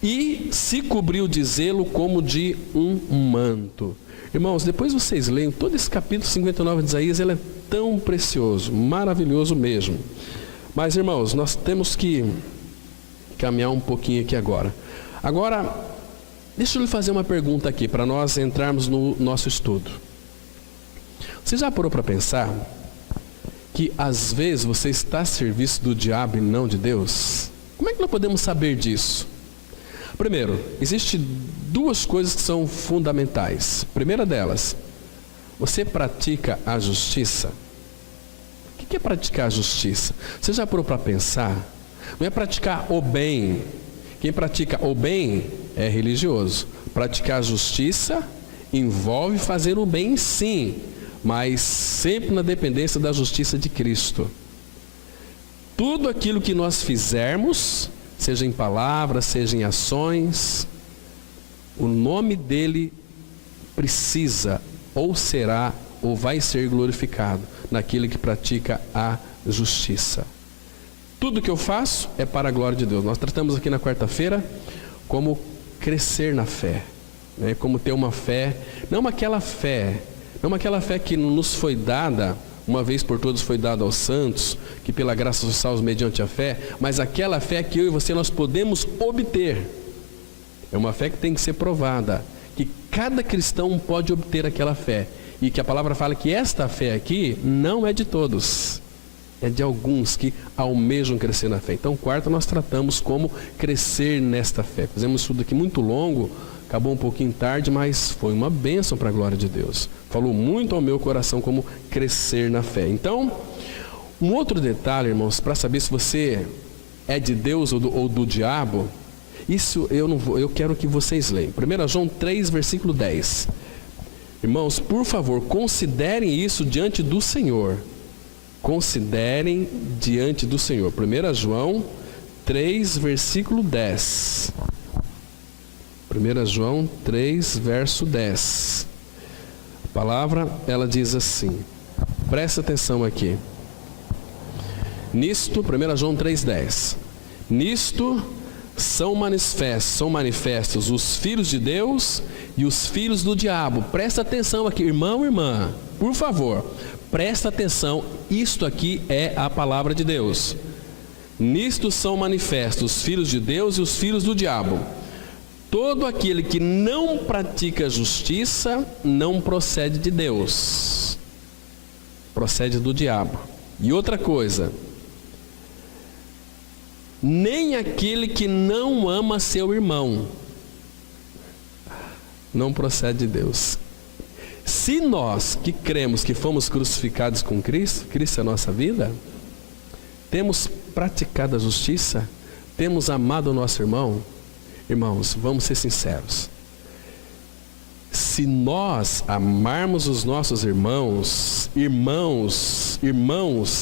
E se cobriu de zelo como de um manto. Irmãos, depois vocês leiam todo esse capítulo 59 de Isaías, ele é tão precioso, maravilhoso mesmo. Mas, irmãos, nós temos que caminhar um pouquinho aqui agora. Agora, deixa eu lhe fazer uma pergunta aqui, para nós entrarmos no nosso estudo. Você já parou para pensar que às vezes você está a serviço do diabo e não de Deus? Como é que nós podemos saber disso? Primeiro, existem duas coisas que são fundamentais. Primeira delas, você pratica a justiça? O que é praticar a justiça? Você já parou para pensar? Não é praticar o bem. Quem pratica o bem é religioso. Praticar a justiça envolve fazer o bem, sim, mas sempre na dependência da justiça de Cristo. Tudo aquilo que nós fizermos, seja em palavras, seja em ações, o nome dele precisa, ou será, ou vai ser glorificado naquele que pratica a justiça. Tudo que eu faço é para a glória de Deus. Nós tratamos aqui na quarta-feira como crescer na fé, né? Como ter uma fé, não aquela fé que nos foi dada, uma vez por todos foi dada aos santos, que pela graça dos salvos mediante a fé, mas aquela fé que eu e você nós podemos obter. É uma fé que tem que ser provada, que cada cristão pode obter aquela fé, e que a palavra fala que esta fé aqui não é de todos, é de alguns que almejam crescer na fé. Então, quarta, nós tratamos como crescer nesta fé. Fizemos um estudo aqui muito longo, acabou um pouquinho tarde, mas foi uma bênção para a glória de Deus. Falou muito ao meu coração como crescer na fé. Então, um outro detalhe, irmãos, para saber se você é de Deus ou do diabo, isso eu quero que vocês leiam. 1 João 3, versículo 10. Irmãos, por favor, considerem isso diante do Senhor. Considerem diante do Senhor. 1 João 3, versículo 10. 1 João 3, verso 10. A palavra, ela diz assim. Presta atenção aqui. Nisto, 1 João 3, 10. Nisto são manifestos os filhos de Deus e os filhos do diabo. Presta atenção aqui, irmão e irmã, por favor. Presta atenção, isto aqui é a palavra de Deus. Nisto são manifestos os filhos de Deus e os filhos do diabo. Todo aquele que não pratica justiça não procede de Deus, procede do diabo. E outra coisa, nem aquele que não ama seu irmão não procede de Deus. Se nós que cremos que fomos crucificados com Cristo, Cristo é a nossa vida, temos praticado a justiça, temos amado o nosso irmão, irmãos, vamos ser sinceros. Se nós amarmos os nossos irmãos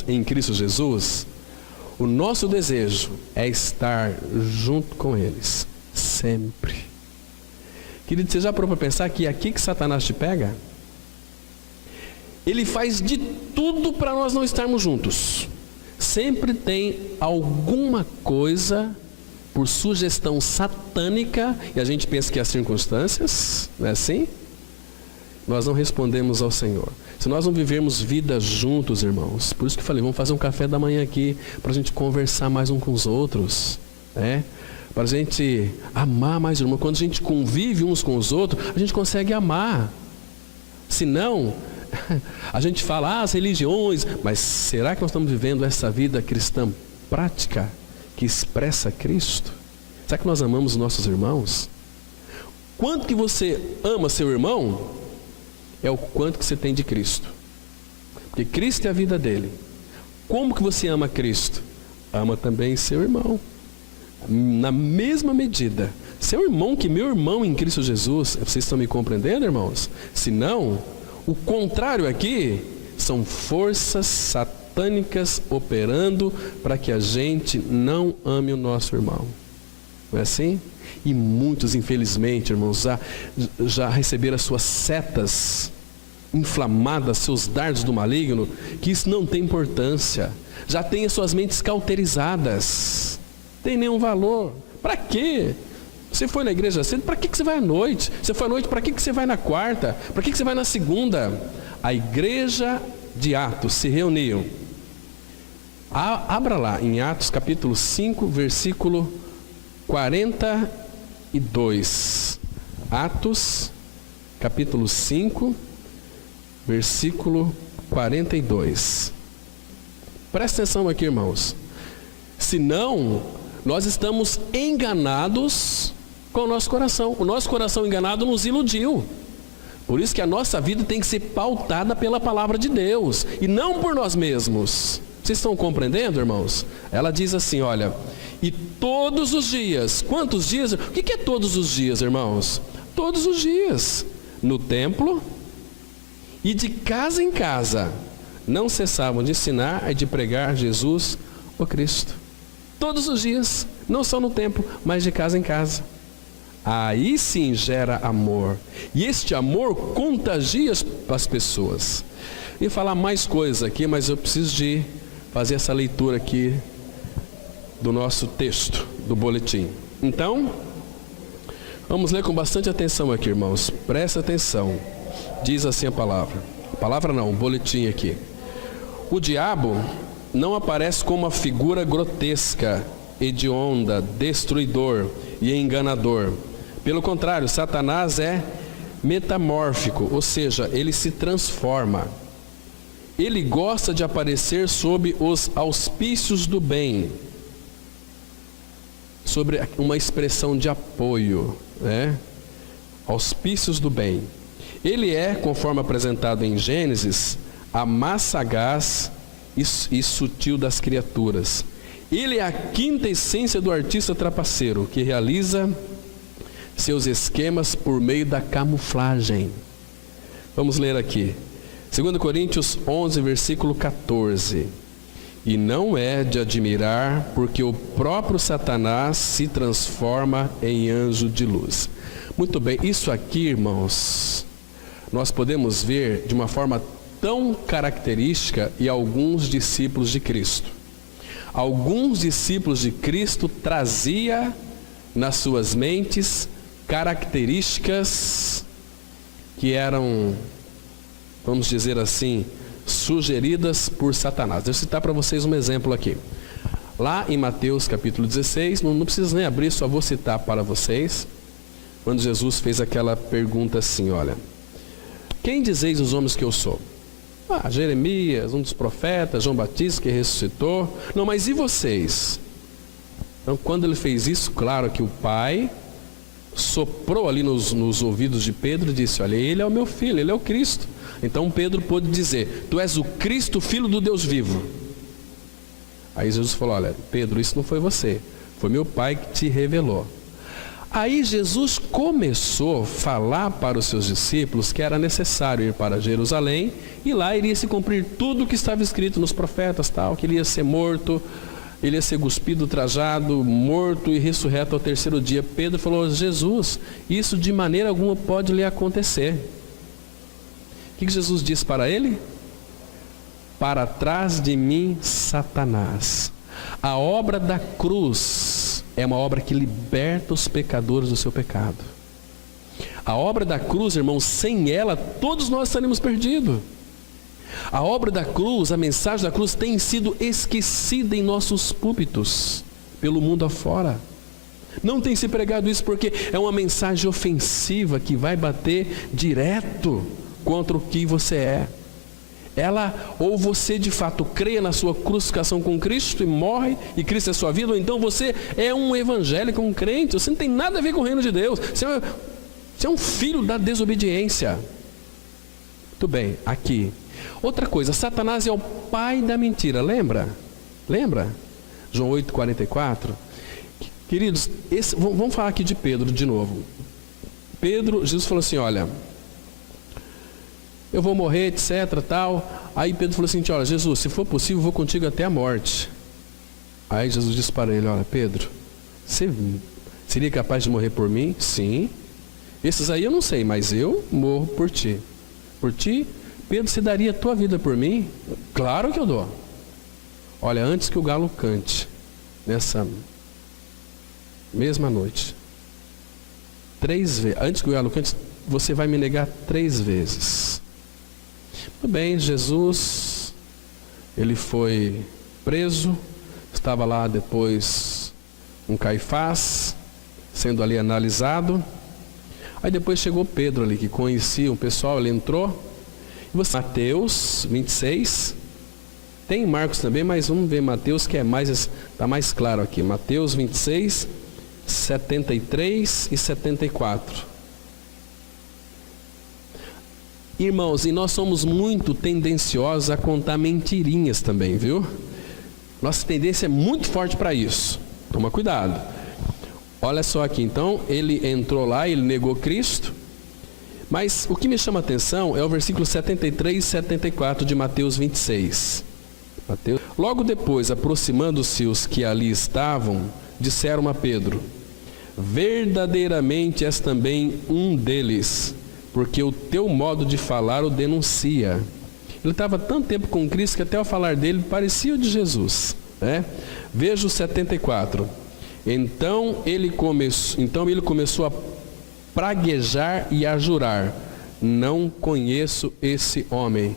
em Cristo Jesus, o nosso desejo é estar junto com eles, sempre. Querido, você já parou para pensar que é aqui que Satanás te pega? Ele faz de tudo para nós não estarmos juntos. Sempre tem alguma coisa por sugestão satânica, e a gente pensa que é as circunstâncias, não é assim? Nós não respondemos ao Senhor. Se nós não vivermos vida juntos, irmãos, por isso que eu falei, vamos fazer um café da manhã aqui, para a gente conversar mais um com os outros, né? Para a gente amar mais, irmão. Quando a gente convive uns com os outros, a gente consegue amar. Se não, a gente fala, as religiões, mas será que nós estamos vivendo essa vida cristã prática, que expressa Cristo? Será que nós amamos os nossos irmãos? Quanto que você ama seu irmão, é o quanto que você tem de Cristo. Porque Cristo é a vida dele. Como que você ama Cristo? Ama também seu irmão. Na mesma medida. Seu irmão que meu irmão em Cristo Jesus. Vocês estão me compreendendo, irmãos? Se não, o contrário aqui são forças satânicas operando para que a gente não ame o nosso irmão. Não é assim? E muitos, infelizmente, irmãos, já receberam as suas setas inflamadas, seus dardos do maligno, que isso não tem importância. Já tem as suas mentes cauterizadas. Tem nenhum valor. Para quê? Você foi na igreja cedo, para que você vai à noite? Você foi à noite, para que você vai na quarta? Para que você vai na segunda? A igreja de Atos se reuniu. Abra lá em Atos capítulo 5, versículo 42. Atos capítulo 5, versículo 42. Presta atenção aqui, irmãos. Senão, nós estamos enganados com o nosso coração. O nosso coração enganado nos iludiu. Por isso que a nossa vida tem que ser pautada pela palavra de Deus e não por nós mesmos. Vocês estão compreendendo, irmãos? Ela diz assim, olha, e todos os dias, quantos dias? O que é todos os dias, irmãos? Todos os dias, no templo e de casa em casa, não cessavam de ensinar e de pregar Jesus, o Cristo. Todos os dias, não só no templo, mas de casa em casa. Aí sim gera amor. E este amor contagia as pessoas. E falar mais coisas aqui, mas eu preciso de fazer essa leitura aqui do nosso texto, do boletim. Então, vamos ler com bastante atenção aqui, irmãos. Presta atenção. Diz assim a palavra. Palavra não, o boletim aqui. O diabo não aparece como uma figura grotesca, hedionda, destruidor e enganador. Pelo contrário, Satanás é metamórfico, ou seja, ele se transforma. Ele gosta de aparecer sob os auspícios do bem, sobre uma expressão de apoio, né? Auspícios do bem. Ele é, conforme apresentado em Gênesis, a mais sagaz e sutil das criaturas. Ele é a quinta essência do artista trapaceiro, que realiza seus esquemas por meio da camuflagem. Vamos ler aqui. 2 Coríntios 11, versículo 14. E não é de admirar, porque o próprio Satanás se transforma em anjo de luz. Muito bem, isso aqui, irmãos, nós podemos ver de uma forma tão característica em alguns discípulos de Cristo. Alguns discípulos de Cristo traziam nas suas mentes características que eram, vamos dizer assim, sugeridas por Satanás. Deixa eu citar para vocês um exemplo aqui. Lá em Mateus capítulo 16, não precisa nem abrir, só vou citar para vocês, quando Jesus fez aquela pergunta assim, olha, quem dizeis os homens que eu sou? Jeremias, um dos profetas, João Batista que ressuscitou. Não, mas e vocês? Então, quando ele fez isso, claro que o Pai soprou ali nos ouvidos de Pedro e disse, olha, ele é o meu filho, ele é o Cristo. Então Pedro pôde dizer, tu és o Cristo, filho do Deus vivo. Aí Jesus falou, olha, Pedro, isso não foi você, foi meu Pai que te revelou. Aí Jesus começou a falar para os seus discípulos que era necessário ir para Jerusalém e lá iria se cumprir tudo o que estava escrito nos profetas, tal, que ele ia ser morto, ele ia ser cuspido, trajado, morto e ressurreto ao terceiro dia. Pedro falou, Jesus, isso de maneira alguma pode lhe acontecer. O que Jesus disse para ele? Para trás de mim, Satanás. A obra da cruz é uma obra que liberta os pecadores do seu pecado. A obra da cruz, irmãos, sem ela, todos nós estaríamos perdidos. A obra da cruz, a mensagem da cruz tem sido esquecida em nossos púlpitos, pelo mundo afora. Não tem se pregado isso porque é uma mensagem ofensiva que vai bater direto contra o que você é. Ela, ou você de fato crê na sua crucificação com Cristo e morre, e Cristo é a sua vida, ou então você é um evangélico, um crente, você não tem nada a ver com o reino de Deus, você é um filho da desobediência. Muito bem, aqui. Outra coisa, Satanás é o pai da mentira, lembra? Lembra? João 8,44. Queridos, vamos falar aqui de Pedro de novo. Pedro, Jesus falou assim, olha, eu vou morrer, etc, tal. Aí Pedro falou assim, olha, Jesus, se for possível, eu vou contigo até a morte. Aí Jesus disse para ele, olha, Pedro, você seria capaz de morrer por mim? Sim. Esses aí eu não sei, mas eu morro por ti. Por ti, Pedro, você daria a tua vida por mim? Claro que eu dou. Olha, antes que o galo cante, nessa mesma noite, 3 vezes. Antes que o galo cante, você vai me negar 3 vezes. Muito bem, Jesus, ele foi preso, estava lá depois um Caifás, sendo ali analisado. Aí depois chegou Pedro ali, que conhecia o pessoal, ele entrou. E você, Mateus 26, tem Marcos também, mas vamos ver Mateus, que está mais claro aqui. Mateus 26, 73 e 74. Irmãos, e nós somos muito tendenciosos a contar mentirinhas também, viu? Nossa tendência é muito forte para isso. Toma cuidado. Olha só aqui, então, ele entrou lá, ele negou Cristo. Mas o que me chama a atenção é o versículo 73 e 74 de Mateus 26. Logo depois, aproximando-se os que ali estavam, disseram a Pedro: verdadeiramente és também um deles, porque o teu modo de falar o denuncia. Ele estava tanto tempo com Cristo que até ao falar dele parecia o de Jesus, né? Veja o 74. Então ele começou a praguejar e a jurar: não conheço esse homem.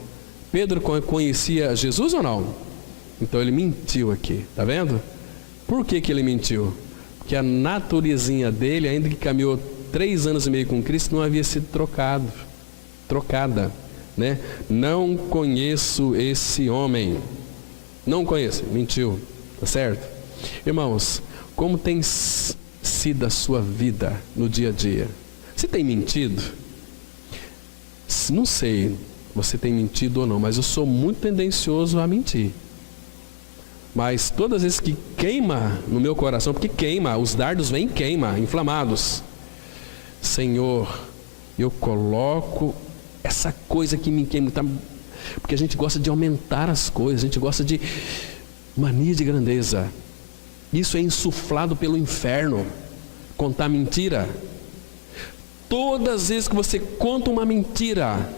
Pedro conhecia Jesus ou não? Então ele mentiu aqui, tá vendo? Por que ele mentiu? Porque a naturezinha dele, ainda que caminhou 3 anos e meio com Cristo, não havia sido trocada, né? Não conheço esse homem. Não conheço, mentiu, tá certo? Irmãos, como tem sido a sua vida no dia a dia? Você tem mentido? Não sei, você tem mentido ou não, mas eu sou muito tendencioso a mentir. Mas todas as vezes que queima no meu coração, porque queima, os dardos vêm queima, inflamados. Senhor, eu coloco essa coisa que me queima, tá? Porque a gente gosta de aumentar as coisas, a gente gosta de mania de grandeza. Isso é insuflado pelo inferno. Contar mentira. Todas as vezes que você conta uma mentira,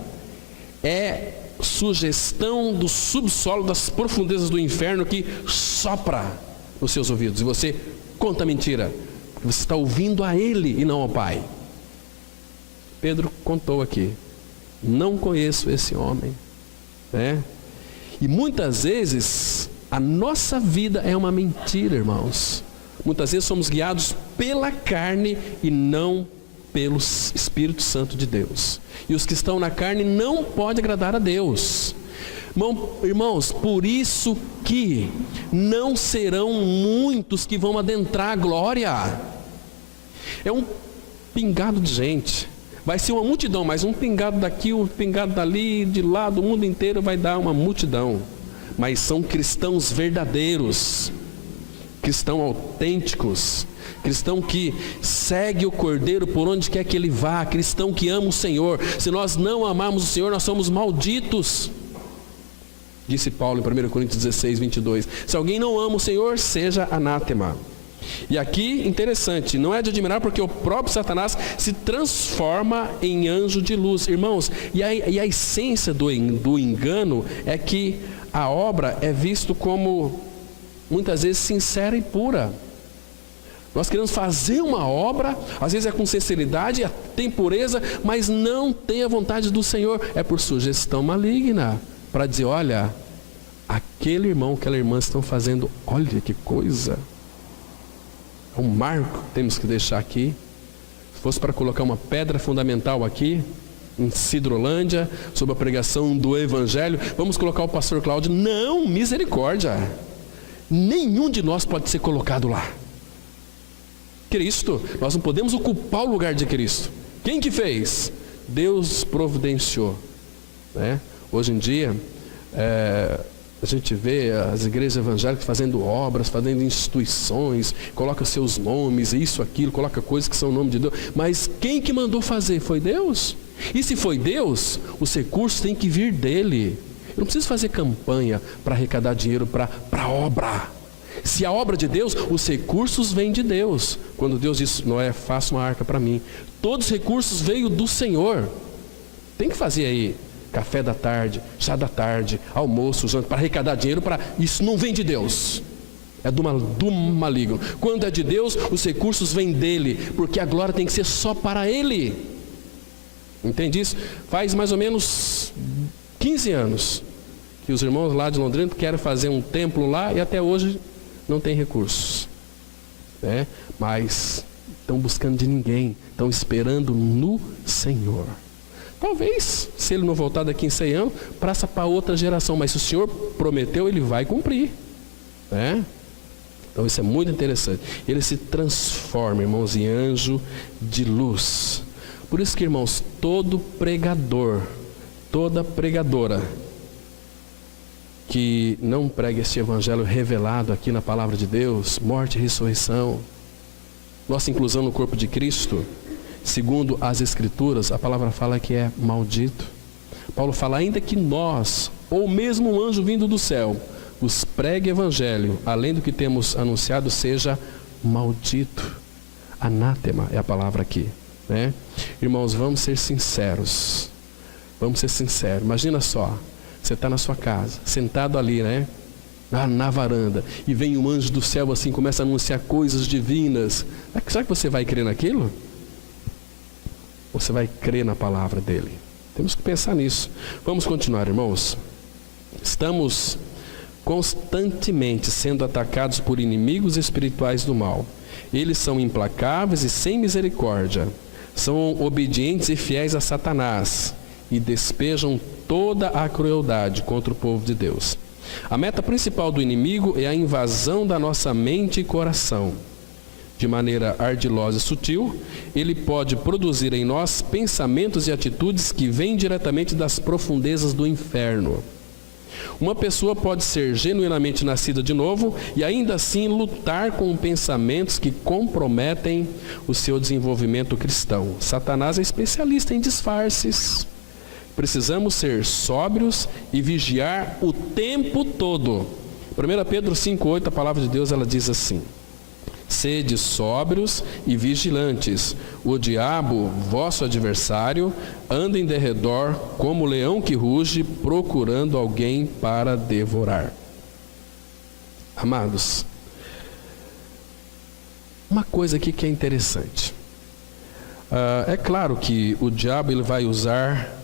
é sugestão do subsolo, das profundezas do inferno que sopra nos seus ouvidos. E você conta mentira, porque você está ouvindo a ele e não ao Pai. Pedro contou aqui: não conheço esse homem, né? E muitas vezes a nossa vida é uma mentira, irmãos. Muitas vezes somos guiados pela carne e não pelo Espírito Santo de Deus. E os que estão na carne não podem agradar a Deus. Irmãos, por isso que não serão muitos que vão adentrar a glória. É um pingado de gente. Vai ser uma multidão, mas um pingado daqui, um pingado dali, de lá, do mundo inteiro vai dar uma multidão. Mas são cristãos verdadeiros, cristãos autênticos, cristão que segue o Cordeiro por onde quer que ele vá, cristão que ama o Senhor. Se nós não amarmos o Senhor, nós somos malditos, disse Paulo em 1 Coríntios 16, 22. Se alguém não ama o Senhor, seja anátema. E aqui, interessante, não é de admirar, porque o próprio Satanás se transforma em anjo de luz. Irmãos, e a essência do engano é que a obra é visto como, muitas vezes, sincera e pura. Nós queremos fazer uma obra, às vezes é com sinceridade, tem pureza, mas não tem a vontade do Senhor. É por sugestão maligna, para dizer: olha, aquele irmão, aquela irmã estão fazendo, olha que coisa. É um marco que temos que deixar aqui. Se fosse para colocar uma pedra fundamental aqui, em Sidrolândia, sobre a pregação do Evangelho, vamos colocar o pastor Cláudio. Não, misericórdia. Nenhum de nós pode ser colocado lá. Cristo, nós não podemos ocupar o lugar de Cristo. Quem que fez? Deus providenciou, né? Hoje em dia, a gente vê as igrejas evangélicas fazendo obras, fazendo instituições, coloca seus nomes, isso, aquilo, coloca coisas que são o nome de Deus. Mas quem que mandou fazer? Foi Deus. E se foi Deus, os recursos têm que vir dele. Eu não preciso fazer campanha para arrecadar dinheiro para a obra. Se a obra de Deus, os recursos vêm de Deus. Quando Deus diz: Noé, faça uma arca para mim, todos os recursos veio do Senhor. Tem que fazer aí café da tarde, chá da tarde, almoço, jantar, para arrecadar dinheiro, isso não vem de Deus. É do maligno. Quando é de Deus, os recursos vêm dele, porque a glória tem que ser só para ele. Entende isso? Faz mais ou menos 15 anos que os irmãos lá de Londrina querem fazer um templo lá e até hoje não tem recursos, né? Mas estão buscando de ninguém, estão esperando no Senhor. Talvez, se ele não voltar daqui em 100 anos, passa para outra geração, mas se o Senhor prometeu, ele vai cumprir, né? Então isso é muito interessante. Ele se transforma, irmãos, em anjo de luz. Por isso que, irmãos, todo pregador, toda pregadora que não prega este evangelho revelado aqui na palavra de Deus, morte e ressurreição, nossa inclusão no corpo de Cristo, segundo as Escrituras, a palavra fala que é maldito. Paulo fala, ainda que nós, ou mesmo um anjo vindo do céu, os pregue evangelho, além do que temos anunciado, seja maldito. Anátema é a palavra aqui, né? Irmãos, vamos ser sinceros. Vamos ser sinceros. Imagina só, você está na sua casa, sentado ali, né? Na varanda, e vem um anjo do céu assim, começa a anunciar coisas divinas. Será que você vai crer naquilo? Ou você vai crer na palavra dele? Temos que pensar nisso. Vamos continuar, irmãos. Estamos constantemente sendo atacados por inimigos espirituais do mal. Eles são implacáveis e sem misericórdia. São obedientes e fiéis a Satanás e despejam toda a crueldade contra o povo de Deus. A meta principal do inimigo é a invasão da nossa mente e coração. De maneira ardilosa e sutil, ele pode produzir em nós pensamentos e atitudes que vêm diretamente das profundezas do inferno. Uma pessoa pode ser genuinamente nascida de novo e ainda assim lutar com pensamentos que comprometem o seu desenvolvimento cristão. Satanás é especialista em disfarces. Precisamos ser sóbrios e vigiar o tempo todo. 1 Pedro 5,8, a palavra de Deus, ela diz assim: sede sóbrios e vigilantes. O diabo, vosso adversário, anda em derredor como leão que ruge, procurando alguém para devorar. Amados, uma coisa aqui que é interessante. É claro que o diabo ele vai usar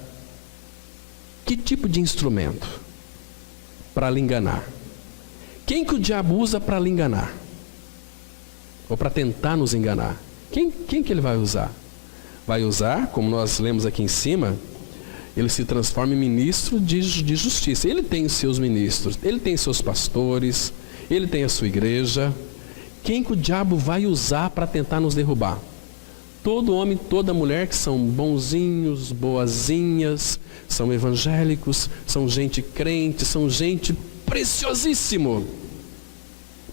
que tipo de instrumento para lhe enganar? Quem que o diabo usa para lhe enganar? Ou para tentar nos enganar? Quem que ele vai usar? Vai usar, como nós lemos aqui em cima, ele se transforma em ministro de justiça. Ele tem os seus ministros, ele tem seus pastores, ele tem a sua igreja. Quem que o diabo vai usar para tentar nos derrubar? Todo homem, toda mulher que são bonzinhos, boazinhas, são evangélicos, são gente crente, são gente preciosíssimo.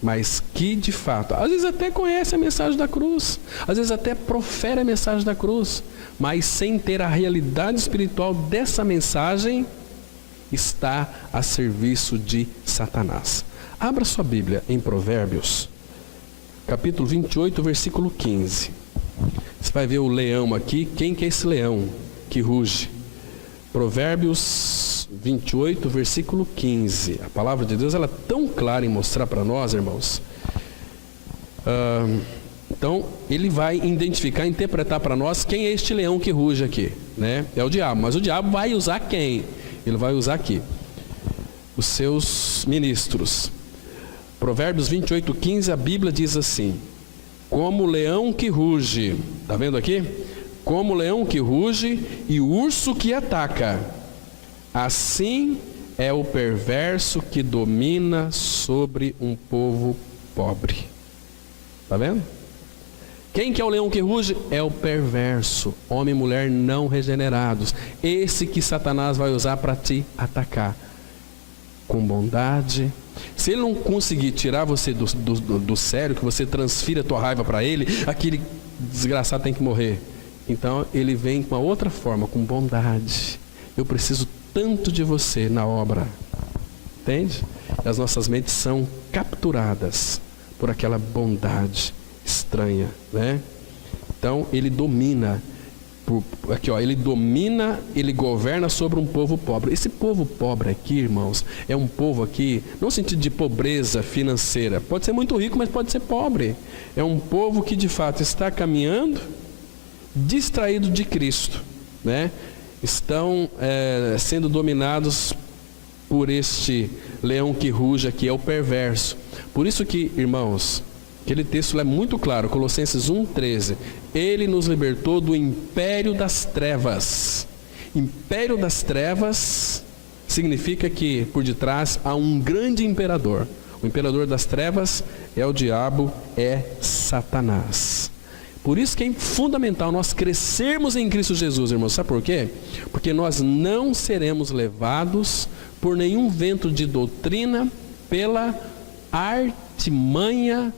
Mas que de fato, às vezes até conhece a mensagem da cruz, às vezes até profere a mensagem da cruz, mas sem ter a realidade espiritual dessa mensagem, está a serviço de Satanás. Abra sua Bíblia em Provérbios, capítulo 28, versículo 15. Você vai ver o leão aqui. Quem que é esse leão que ruge? Provérbios 28, versículo 15. A palavra de Deus ela é tão clara em mostrar para nós, irmãos. Então, ele vai identificar, interpretar para nós quem é este leão que ruge aqui, né? É o diabo, mas o diabo vai usar quem? Ele vai usar aqui os seus ministros. Provérbios 28, 15, a Bíblia diz assim: como o leão que ruge, está vendo aqui? Como o leão que ruge e o urso que ataca, assim é o perverso que domina sobre um povo pobre. Está vendo? Quem que é o leão que ruge? É o perverso, homem e mulher não regenerados. Esse que Satanás vai usar para te atacar. Com bondade. Se ele não conseguir tirar você do sério, que você transfira a tua raiva para ele, aquele desgraçado tem que morrer. Então ele vem com uma outra forma, com bondade. Eu preciso tanto de você na obra. Entende? As nossas mentes são capturadas por aquela bondade estranha, né? Então ele domina Aqui, ó, ele domina, ele governa sobre um povo pobre. Esse povo pobre aqui, irmãos, é um povo aqui, não no sentido de pobreza financeira. Pode ser muito rico, mas pode ser pobre. É um povo que de fato está caminhando distraído de Cristo, né? Estão sendo dominados por este leão que ruge aqui, é o perverso. Por isso que, irmãos, aquele texto é muito claro, Colossenses 1,13. Ele nos libertou do império das trevas. Império das trevas significa que por detrás há um grande imperador. O imperador das trevas é o diabo, é Satanás. Por isso que é fundamental nós crescermos em Cristo Jesus, irmãos. Sabe por quê? Porque nós não seremos levados por nenhum vento de doutrina, pela artimanha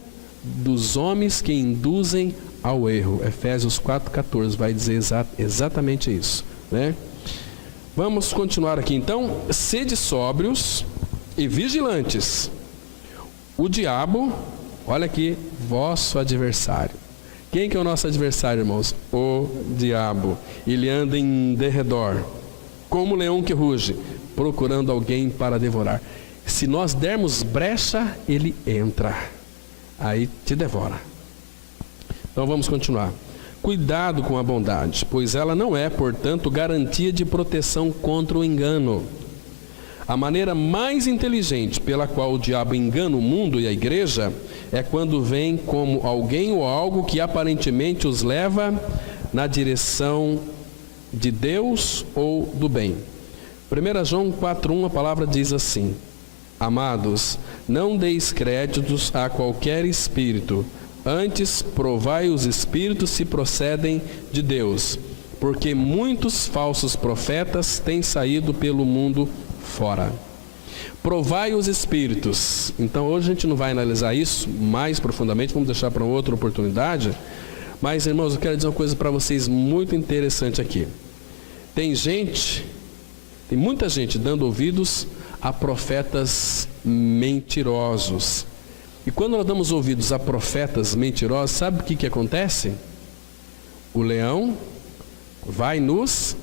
dos homens que induzem ao erro. Efésios 4,14 vai dizer exatamente isso, né? Vamos continuar aqui então. Sede sóbrios e vigilantes. O diabo, olha aqui, vosso adversário. Quem que é o nosso adversário, irmãos? O diabo. Ele anda em derredor, como leão que ruge, procurando alguém para devorar. Se nós dermos brecha, ele entra, aí te devora. Então vamos continuar. Cuidado com a bondade, pois ela não é, portanto, garantia de proteção contra o engano. A maneira mais inteligente pela qual o diabo engana o mundo e a igreja é quando vem como alguém ou algo que aparentemente os leva na direção de Deus ou do bem. 1 João 4,1, a palavra diz assim: Amados, não deis créditos a qualquer espírito, antes provai os espíritos se procedem de Deus, porque muitos falsos profetas têm saído pelo mundo fora. Provai os espíritos. Então hoje a gente não vai analisar isso mais profundamente, vamos deixar para outra oportunidade. Mas, irmãos, eu quero dizer uma coisa para vocês muito interessante aqui. Tem muita gente dando ouvidos a profetas mentirosos. E quando nós damos ouvidos a profetas mentirosos, sabe o que acontece? O leão vai nos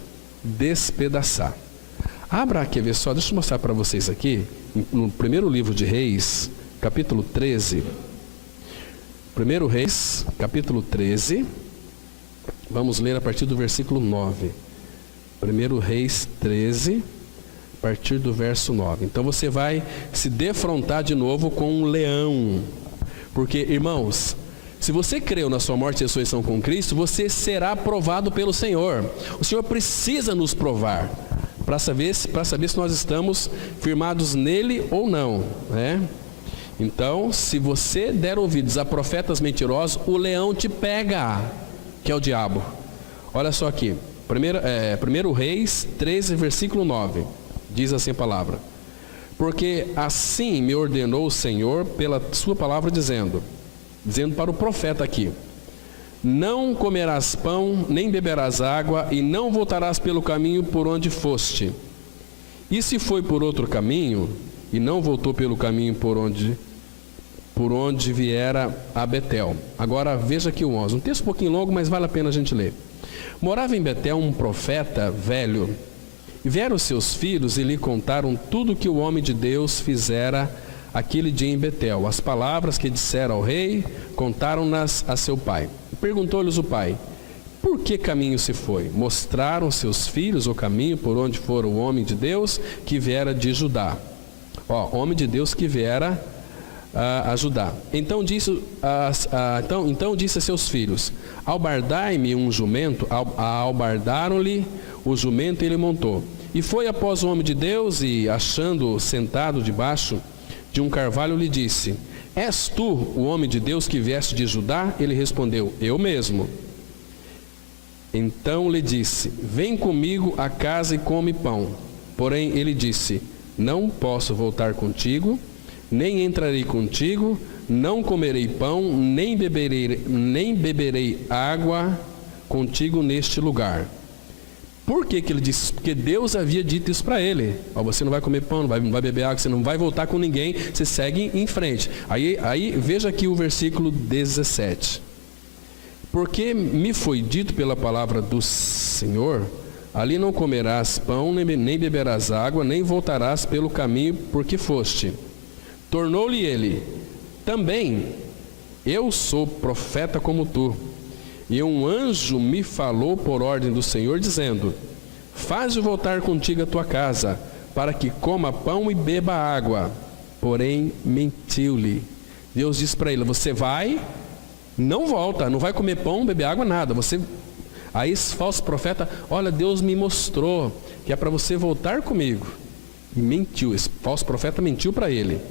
despedaçar. Abra aqui, vê só, deixa eu mostrar para vocês aqui, no primeiro livro de Reis, capítulo 13. Primeiro Reis, capítulo 13, vamos ler a partir do versículo 9. Primeiro Reis 13, a partir do verso 9. Então você vai se defrontar de novo com um leão. Porque, irmãos, se você creu na sua morte e ressurreição com Cristo, você será provado pelo Senhor. O Senhor precisa nos provar para saber se nós estamos firmados nele ou não, né? Então, se você der ouvidos a profetas mentirosos, o leão te pega, que é o diabo. Olha só aqui, 1 Reis 13, versículo 9, diz assim a palavra: Porque assim me ordenou o Senhor pela sua palavra, dizendo para o profeta aqui: Não comerás pão, nem beberás água, e não voltarás pelo caminho por onde foste. E se foi por outro caminho, e não voltou pelo caminho por onde viera a Betel. Agora veja aqui o 11, um texto um pouquinho longo, mas vale a pena a gente ler. Morava em Betel um profeta velho, e vieram seus filhos e lhe contaram tudo que o homem de Deus fizera aquele dia em Betel. As palavras que dissera ao rei, contaram-nas a seu pai. Perguntou-lhes o pai: Por que caminho se foi? Mostraram seus filhos o caminho por onde fora o homem de Deus que viera de Judá. Homem de Deus que viera a Judá. Então disse a seus filhos: Albardai-me um jumento. Albardaram-lhe o jumento e ele montou. E foi após o homem de Deus e, achando-o sentado debaixo de um carvalho, lhe disse: És tu o homem de Deus que vieste de Judá? Ele respondeu: Eu mesmo. Então lhe disse: Vem comigo à casa e come pão. Porém ele disse: Não posso voltar contigo, nem entrarei contigo, não comerei pão, nem beberei água contigo neste lugar. Por que ele disse? Porque Deus havia dito isso para ele: Você não vai comer pão, não vai beber água, você não vai voltar com ninguém, você segue em frente. Aí veja aqui o versículo 17. Porque me foi dito pela palavra do Senhor, ali não comerás pão, nem beberás água, nem voltarás pelo caminho por que foste. Tornou-lhe ele: também eu sou profeta como tu, e um anjo me falou por ordem do Senhor, dizendo: faze voltar contigo a tua casa, para que coma pão e beba água. Porém mentiu-lhe. Deus disse para ele: você vai, não volta, não vai comer pão, beber água, nada. Aí esse falso profeta: olha, Deus me mostrou que é para você voltar comigo. E mentiu, esse falso profeta mentiu para ele.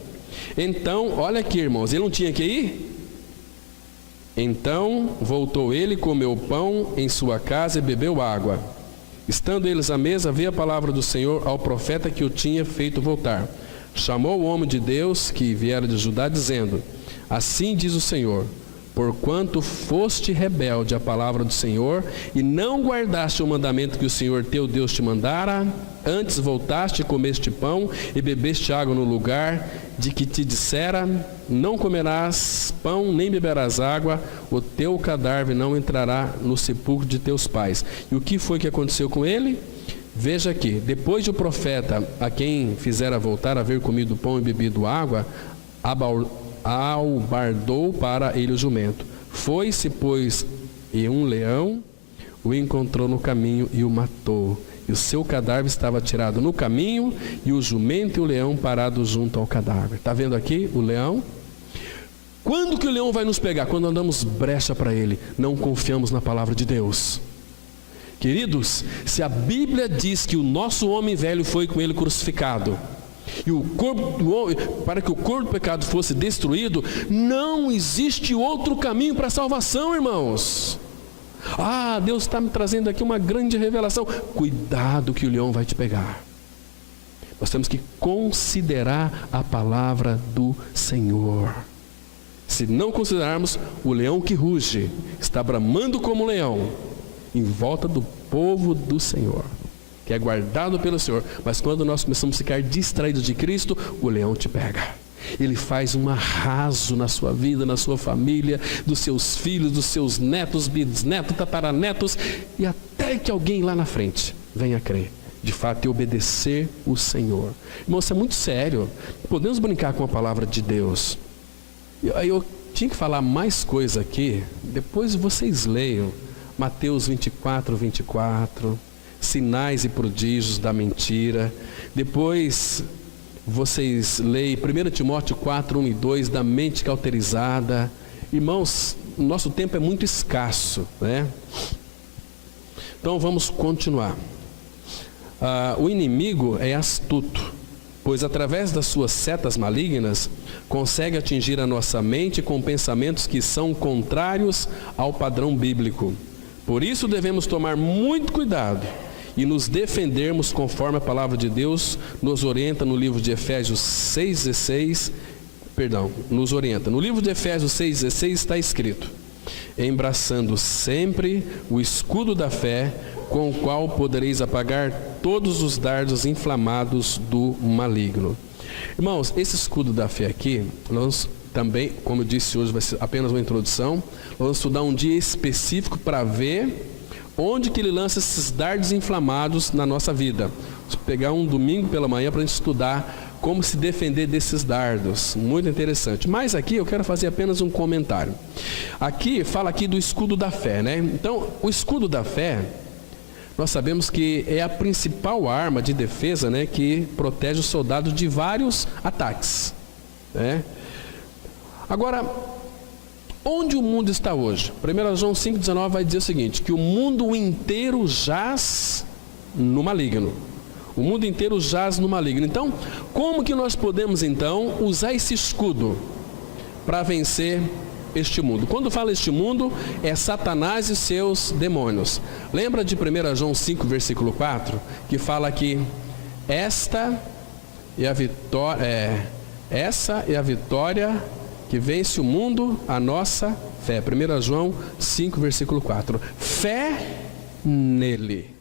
Então, olha aqui, irmãos, ele não tinha que ir? Então voltou ele, comeu pão em sua casa e bebeu água. Estando eles à mesa, veio a palavra do Senhor ao profeta que o tinha feito voltar. Chamou o homem de Deus que viera de Judá, dizendo: assim diz o Senhor, porquanto foste rebelde à palavra do Senhor, e não guardaste o mandamento que o Senhor teu Deus te mandara, antes voltaste e comeste pão e bebeste água no lugar de que te dissera: não comerás pão nem beberás água, o teu cadáver não entrará no sepulcro de teus pais. E o que foi que aconteceu com ele? Veja aqui: depois de o profeta, a quem fizera voltar, haver comido pão e bebido água, albardou para ele o jumento. Foi-se, pois, e um leão o encontrou no caminho e o matou. E o seu cadáver estava tirado no caminho, e o jumento e o leão parados junto ao cadáver. Está vendo aqui o leão? Quando que o leão vai nos pegar? Quando andamos brecha para ele, não confiamos na palavra de Deus. Queridos, se a Bíblia diz que o nosso homem velho foi com ele crucificado, e o corpo do homem, para que o corpo do pecado fosse destruído, não existe outro caminho para a salvação, irmãos. Ah, Deus está me trazendo aqui uma grande revelação. Cuidado que o leão vai te pegar. Nós temos que considerar a palavra do Senhor. Se não considerarmos, o leão que ruge está bramando como um leão em volta do povo do Senhor, que é guardado pelo Senhor. Mas quando nós começamos a ficar distraídos de Cristo, o leão te pega. Ele faz um arraso na sua vida, na sua família, dos seus filhos, dos seus netos, bisnetos, tataranetos, e até que alguém lá na frente venha crer, de fato, e obedecer o Senhor. Irmão, isso é muito sério. Podemos brincar com a palavra de Deus. Eu tinha que falar mais coisa aqui, depois vocês leiam Mateus 24, 24, sinais e prodígios da mentira. Depois vocês leem 1 Timóteo 4, 1 e 2, da mente cauterizada. Irmãos, nosso tempo é muito escasso, né? Então vamos continuar. O inimigo é astuto, pois através das suas setas malignas consegue atingir a nossa mente com pensamentos que são contrários ao padrão bíblico. Por isso devemos tomar muito cuidado e nos defendermos conforme a palavra de Deus nos orienta no livro de Efésios 6,16. Nos orienta. No livro de Efésios 6,16 está escrito: embraçando sempre o escudo da fé, com o qual podereis apagar todos os dardos inflamados do maligno. Irmãos, esse escudo da fé aqui, nós também, como eu disse hoje, vai ser apenas uma introdução. Vamos estudar um dia específico para ver onde que ele lança esses dardos inflamados na nossa vida. Vamos pegar um domingo pela manhã para a gente estudar como se defender desses dardos. Muito interessante. Mas aqui eu quero fazer apenas um comentário. Aqui fala aqui do escudo da fé, né? Então, o escudo da fé, nós sabemos que é a principal arma de defesa, né, que protege o soldado de vários ataques, né? Agora, onde o mundo está hoje? 1 João 5,19 vai dizer o seguinte: que o mundo inteiro jaz no maligno. O mundo inteiro jaz no maligno. Então, como que nós podemos então usar esse escudo para vencer este mundo? Quando fala este mundo, é Satanás e seus demônios. Lembra de 1 João 5, versículo 4, que fala que essa é a vitória que vence o mundo, a nossa fé. 1 João 5, versículo 4. Fé nele.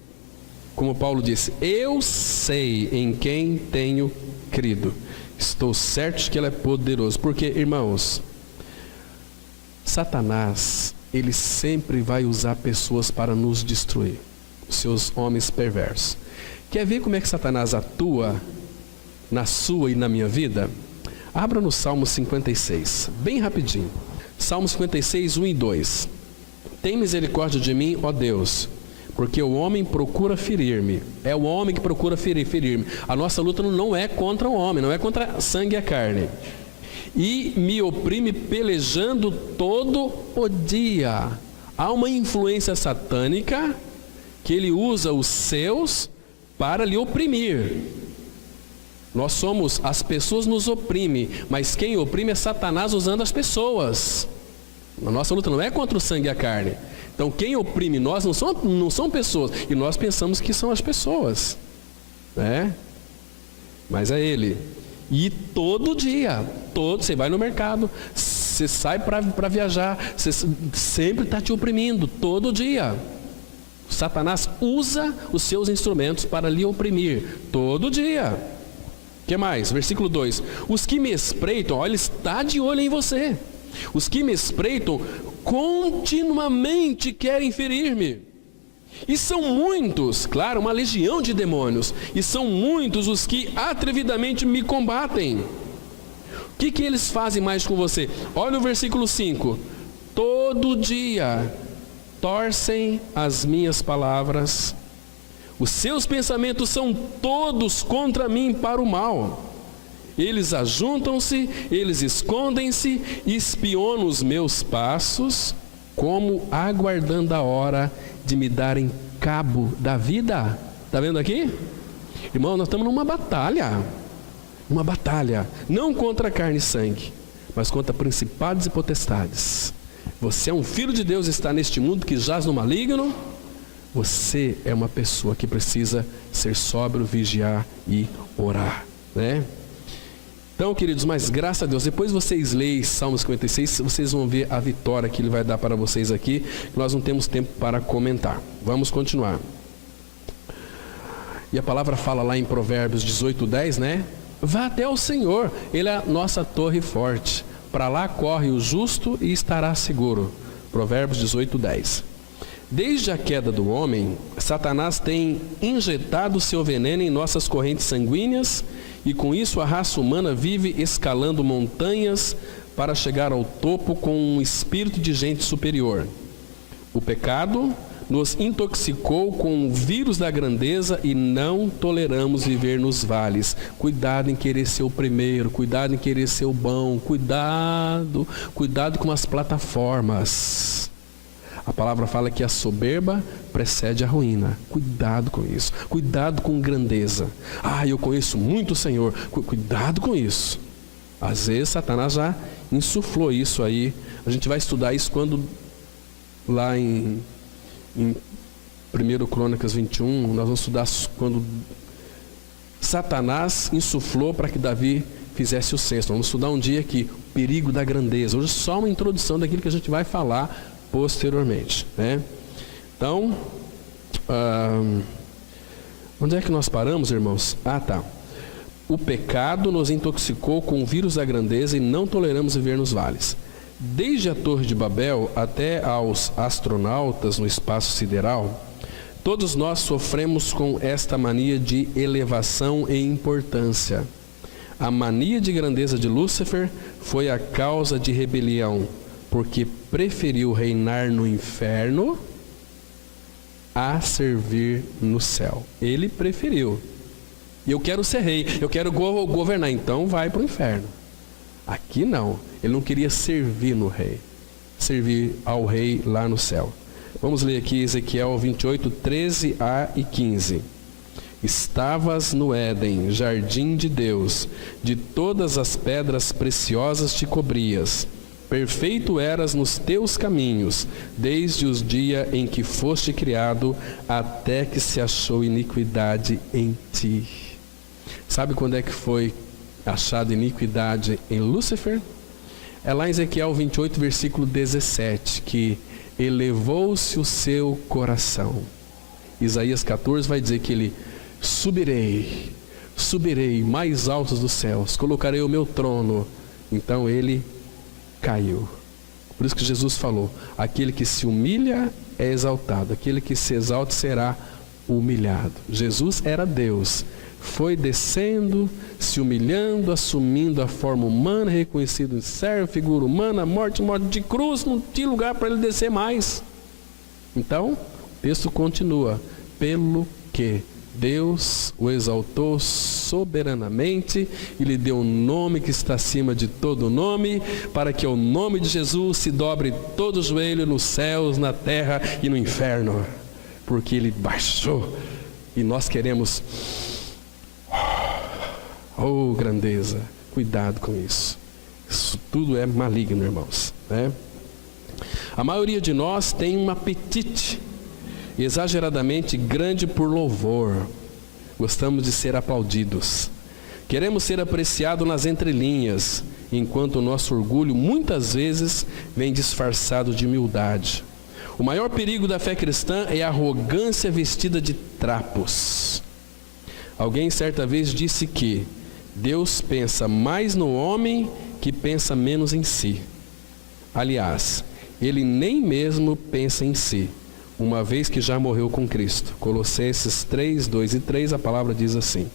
Como Paulo disse: eu sei em quem tenho crido. Estou certo de que ele é poderoso. Porque, irmãos, Satanás, ele sempre vai usar pessoas para nos destruir. Os seus homens perversos. Quer ver como é que Satanás atua na sua e na minha vida? Abra no Salmo 56, bem rapidinho. Salmo 56, 1 e 2. Tem misericórdia de mim, ó Deus, porque o homem procura ferir-me. É o homem que procura ferir-me. A nossa luta não é contra o homem, não é contra sangue e a carne. E me oprime pelejando todo o dia. Há uma influência satânica que ele usa os seus para lhe oprimir. As pessoas nos oprimem, mas quem oprime é Satanás usando as pessoas. A nossa luta não é contra o sangue e a carne. Então quem oprime nós não são pessoas, e nós pensamos que são as pessoas, né? Mas é ele. E todo dia, você vai no mercado, você sai para viajar, você sempre está te oprimindo, todo dia. Satanás usa os seus instrumentos para lhe oprimir, todo dia. O que mais? Versículo 2. Os que me espreitam, olha, ele está de olho em você. Os que me espreitam continuamente querem ferir-me. E são muitos, claro, uma legião de demônios. E são muitos os que atrevidamente me combatem. O que eles fazem mais com você? Olha o versículo 5. Todo dia torcem as minhas palavras. Os seus pensamentos são todos contra mim para o mal. Eles ajuntam-se, eles escondem-se, espionam os meus passos, como aguardando a hora de me darem cabo da vida. Está vendo aqui? Irmão, nós estamos numa batalha. Uma batalha, não contra carne e sangue, mas contra principados e potestades. Você é um filho de Deus, está neste mundo que jaz no maligno. Você é uma pessoa que precisa ser sóbrio, vigiar e orar, né? Então, queridos, mas graças a Deus, depois vocês leem Salmo 56, vocês vão ver a vitória que ele vai dar para vocês aqui. Nós não temos tempo para comentar. Vamos continuar. E a palavra fala lá em Provérbios 18:10, né? Vá até o Senhor, ele é a nossa torre forte. Para lá corre o justo e estará seguro. Provérbios 18:10. Desde a queda do homem, Satanás tem injetado seu veneno em nossas correntes sanguíneas, e com isso a raça humana vive escalando montanhas para chegar ao topo com um espírito de gente superior. O pecado nos intoxicou com o vírus da grandeza e não toleramos viver nos vales. Cuidado em querer ser o primeiro, cuidado em querer ser o bom, cuidado com as plataformas. A palavra fala que a soberba precede a ruína. Cuidado com isso. Cuidado com grandeza. Eu conheço muito o Senhor. Cuidado com isso. Às vezes Satanás já insuflou isso aí. A gente vai estudar isso quando lá em 1 Crônicas 21, nós vamos estudar quando Satanás insuflou para que Davi fizesse o censo. Vamos estudar um dia aqui, o perigo da grandeza. Hoje só uma introdução daquilo que a gente vai falar posteriormente, né? Então, onde é que nós paramos, irmãos? Tá. O pecado nos intoxicou com o vírus da grandeza e não toleramos viver nos vales. Desde a Torre de Babel até aos astronautas no espaço sideral, todos nós sofremos com esta mania de elevação e importância. A mania de grandeza de Lúcifer foi a causa de rebelião, porque preferiu reinar no inferno a servir no céu. Ele preferiu. Eu quero ser rei, eu quero governar, então vai para o inferno. Aqui não, ele não queria servir no rei, servir ao rei lá no céu. Vamos ler aqui Ezequiel 28, 13a e 15. Estavas no Éden, jardim de Deus, de todas as pedras preciosas te cobrias. Perfeito eras nos teus caminhos, desde os dias em que foste criado, até que se achou iniquidade em ti. Sabe quando é que foi achada iniquidade em Lúcifer? É lá em Ezequiel 28, versículo 17, que elevou-se o seu coração. Isaías 14 vai dizer que ele subirei mais altos dos céus, colocarei o meu trono. Então ele caiu. Por isso que Jesus falou, aquele que se humilha é exaltado, aquele que se exalta será humilhado. Jesus era Deus, foi descendo, se humilhando, assumindo a forma humana, reconhecido em servo, figura humana, morte de cruz, não tinha lugar para ele descer mais. Então, o texto continua, pelo que Deus o exaltou soberanamente e lhe deu um nome que está acima de todo nome, para que ao nome de Jesus se dobre todo o joelho nos céus, na terra e no inferno, porque ele baixou e nós queremos, oh grandeza, cuidado com isso. Isso tudo é maligno, irmãos, né? A maioria de nós tem um apetite exageradamente grande por louvor. Gostamos de ser aplaudidos. Queremos ser apreciados nas entrelinhas, enquanto o nosso orgulho muitas vezes vem disfarçado de humildade. O maior perigo da fé cristã é a arrogância vestida de trapos. Alguém certa vez disse que Deus pensa mais no homem que pensa menos em si. Aliás, ele nem mesmo pensa em si, uma vez que já morreu com Cristo. Colossenses 3, 2 e 3, a palavra diz assim: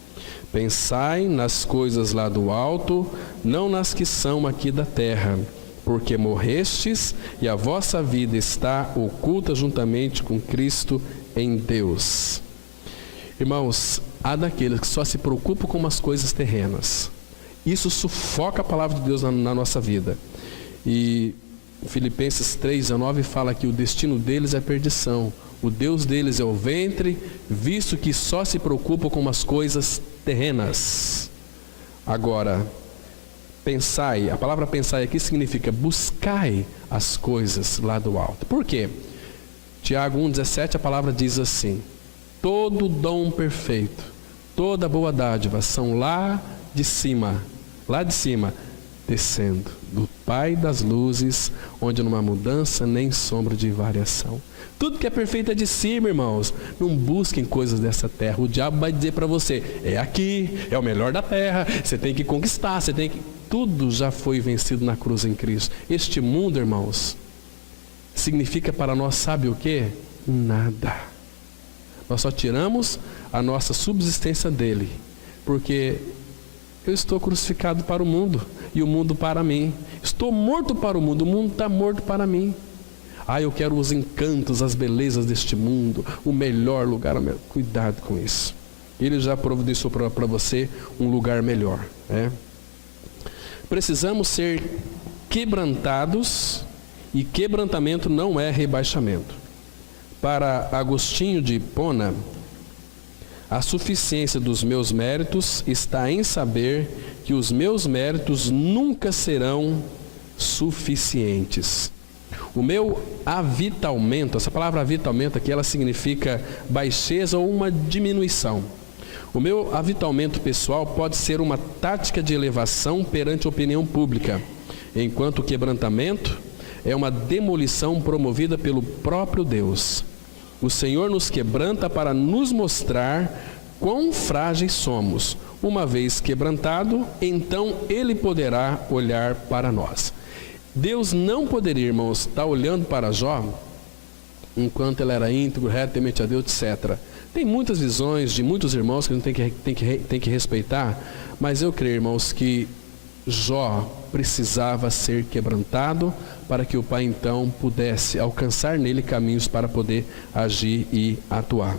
pensai nas coisas lá do alto, não nas que são aqui da terra, porque morrestes e a vossa vida está oculta juntamente com Cristo em Deus. Irmãos, há daqueles que só se preocupam com as coisas terrenas. Isso sufoca a palavra de Deus na nossa vida. E Filipenses 3,19 fala que o destino deles é perdição. O Deus deles é o ventre, visto que só se preocupam com as coisas terrenas. Agora, pensai, a palavra pensai aqui significa buscai as coisas lá do alto. Por quê? Tiago 1,17, a palavra diz assim: todo dom perfeito, toda boa dádiva são lá de cima, descendo do Pai das luzes, onde não há mudança nem sombra de variação. Tudo que é perfeito é de cima, irmãos. Não busquem coisas dessa terra. O diabo vai dizer para você, é aqui, é o melhor da terra, você tem que conquistar, tudo já foi vencido na cruz em Cristo. Este mundo, irmãos, significa para nós, sabe o quê? Nada. Nós só tiramos a nossa subsistência dele, porque eu estou crucificado para o mundo e o mundo para mim. Estou morto para o mundo está morto para mim. Eu quero os encantos, as belezas deste mundo, o melhor lugar. Cuidado com isso. Ele já providenciou para você um lugar melhor, né? Precisamos ser quebrantados, e quebrantamento não é rebaixamento. Para Agostinho de Hipona, a suficiência dos meus méritos está em saber que os meus méritos nunca serão suficientes. O meu avitalmento, essa palavra avitalmento aqui, ela significa baixeza ou uma diminuição. O meu avitalmento pessoal pode ser uma tática de elevação perante a opinião pública, enquanto o quebrantamento é uma demolição promovida pelo próprio Deus. O Senhor nos quebranta para nos mostrar quão frágeis somos. Uma vez quebrantado, então Ele poderá olhar para nós. Deus não poderia, irmãos, estar olhando para Jó enquanto ele era íntegro, reto, temente a Deus, etc. Tem muitas visões de muitos irmãos que a gente tem que respeitar, mas eu creio, irmãos, que Jó precisava ser quebrantado para que o Pai então pudesse alcançar nele caminhos para poder agir e atuar.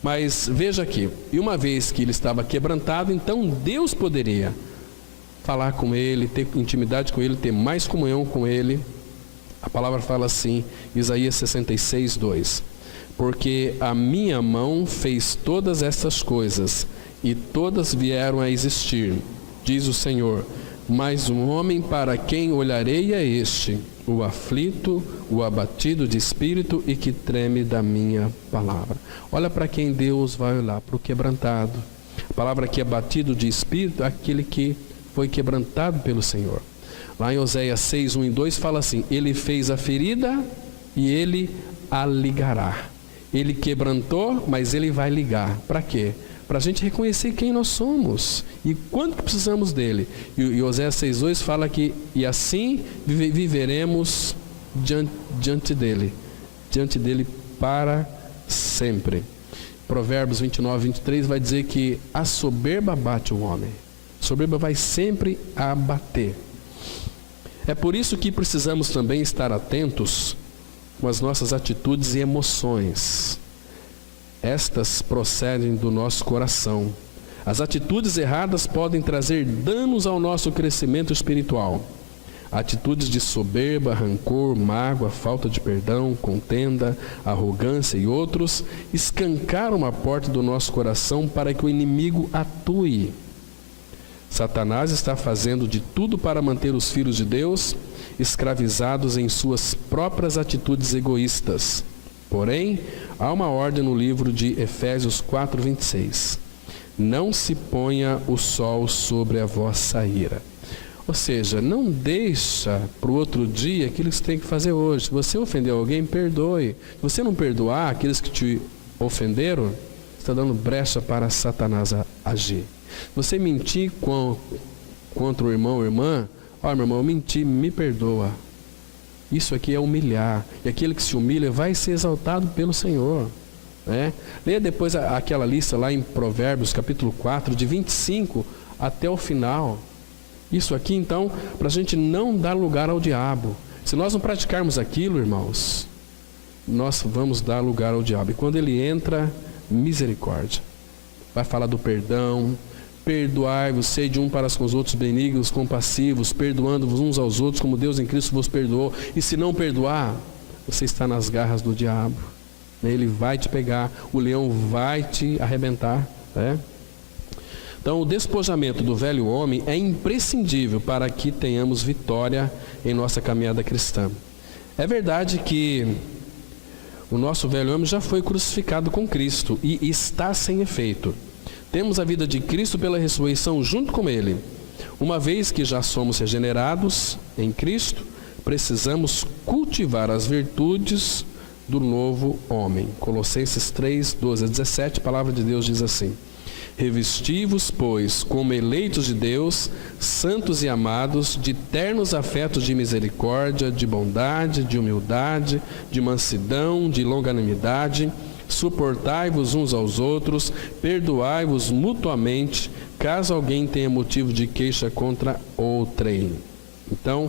Mas veja aqui, e uma vez que ele estava quebrantado, então Deus poderia falar com ele, ter intimidade com ele, ter mais comunhão com ele. A palavra fala assim, Isaías 66, 2: porque a minha mão fez todas estas coisas, e todas vieram a existir, diz o Senhor. Mas um homem para quem olharei é este, o aflito, o abatido de espírito e que treme da minha palavra. Olha para quem Deus vai olhar, para o quebrantado. A palavra aqui, abatido de espírito, é aquele que foi quebrantado pelo Senhor. Lá em Oséias 6, 1 e 2 fala assim: ele fez a ferida e ele a ligará. Ele quebrantou, mas ele vai ligar. Para quê? Para a gente reconhecer quem nós somos e quanto que precisamos dele. E Oséias 6,2 fala que, e assim viveremos diante dele para sempre. Provérbios 29:23 vai dizer que a soberba abate o homem. A soberba vai sempre abater. É por isso que precisamos também estar atentos com as nossas atitudes e emoções. Estas procedem do nosso coração. As atitudes erradas podem trazer danos ao nosso crescimento espiritual. Atitudes de soberba, rancor, mágoa, falta de perdão, contenda, arrogância e outros escancaram a porta do nosso coração para que o inimigo atue. Satanás está fazendo de tudo para manter os filhos de Deus escravizados em suas próprias atitudes egoístas. Porém, há uma ordem no livro de Efésios 4:26. Não se ponha o sol sobre a vossa ira. Ou seja, não deixa para o outro dia aquilo que você tem que fazer hoje. Se você ofendeu alguém, perdoe. Se você não perdoar aqueles que te ofenderam, você está dando brecha para Satanás agir. Você mentir contra o irmão ou irmã, ó, meu irmão, eu menti, me perdoa. Isso aqui é humilhar. E aquele que se humilha vai ser exaltado pelo Senhor. Né? Leia depois aquela lista lá em Provérbios, capítulo 4, de 25 até o final. Isso aqui, então, para a gente não dar lugar ao diabo. Se nós não praticarmos aquilo, irmãos, nós vamos dar lugar ao diabo. E quando ele entra, misericórdia. Vai falar do perdão. Perdoai-vos, sede um para com os outros benignos, compassivos, perdoando-vos uns aos outros, como Deus em Cristo vos perdoou. E se não perdoar, você está nas garras do diabo. Ele vai te pegar, o leão vai te arrebentar. Né? Então, o despojamento do velho homem é imprescindível para que tenhamos vitória em nossa caminhada cristã. É verdade que o nosso velho homem já foi crucificado com Cristo e está sem efeito. Temos a vida de Cristo pela ressurreição junto com Ele. Uma vez que já somos regenerados em Cristo, precisamos cultivar as virtudes do novo homem. Colossenses 3:12-17, a palavra de Deus diz assim: Revesti-vos, pois, como eleitos de Deus, santos e amados, de ternos afetos de misericórdia, de bondade, de humildade, de mansidão, de longanimidade. Suportai-vos uns aos outros, perdoai-vos mutuamente, caso alguém tenha motivo de queixa contra outrem. Então,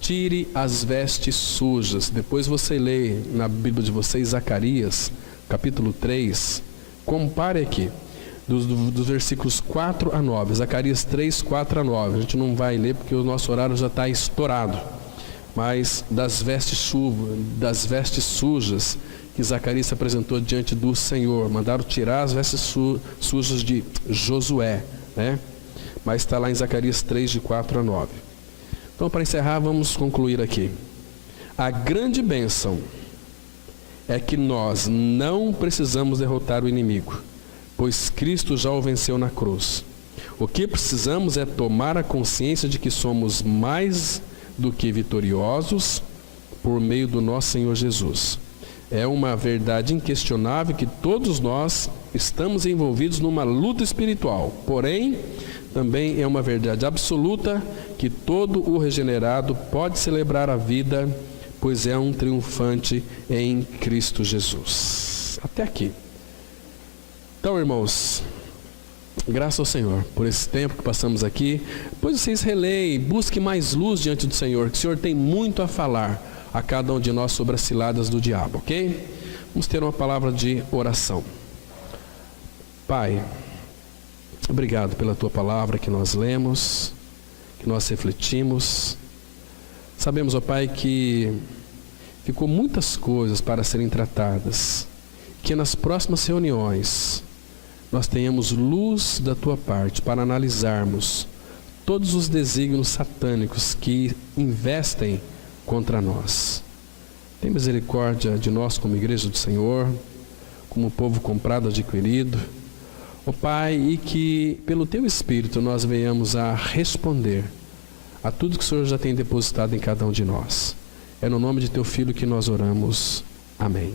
tire as vestes sujas. Depois você lê na Bíblia de vocês Zacarias, capítulo 3. Compare aqui, dos versículos 4 a 9. Zacarias 3, 4 a 9. A gente não vai ler porque o nosso horário já está estourado. Mas das vestes sujas que Zacarias se apresentou diante do Senhor. Mandaram tirar as vestes sujas de Josué, né? Mas está lá em Zacarias 3, de 4 a 9. Então, para encerrar, vamos concluir aqui. A grande bênção é que nós não precisamos derrotar o inimigo, pois Cristo já o venceu na cruz. O que precisamos é tomar a consciência de que somos mais do que vitoriosos por meio do nosso Senhor Jesus. É uma verdade inquestionável que todos nós estamos envolvidos numa luta espiritual. Porém, também é uma verdade absoluta que todo o regenerado pode celebrar a vida, pois é um triunfante em Cristo Jesus. Até aqui. Então, irmãos, graças ao Senhor por esse tempo que passamos aqui. Depois vocês releem, busquem mais luz diante do Senhor, que o Senhor tem muito a falar a cada um de nós sobre as ciladas do diabo, ok? Vamos ter uma palavra de oração. Pai, obrigado pela Tua palavra que nós lemos, que nós refletimos. Sabemos, ó Pai, que ficou muitas coisas para serem tratadas, que nas próximas reuniões nós tenhamos luz da Tua parte para analisarmos todos os desígnios satânicos que investem contra nós. Tem misericórdia de nós como igreja do Senhor, como povo comprado, adquirido, ó Pai, e que pelo Teu Espírito nós venhamos a responder a tudo que o Senhor já tem depositado em cada um de nós. É no nome de Teu Filho que nós oramos. Amém.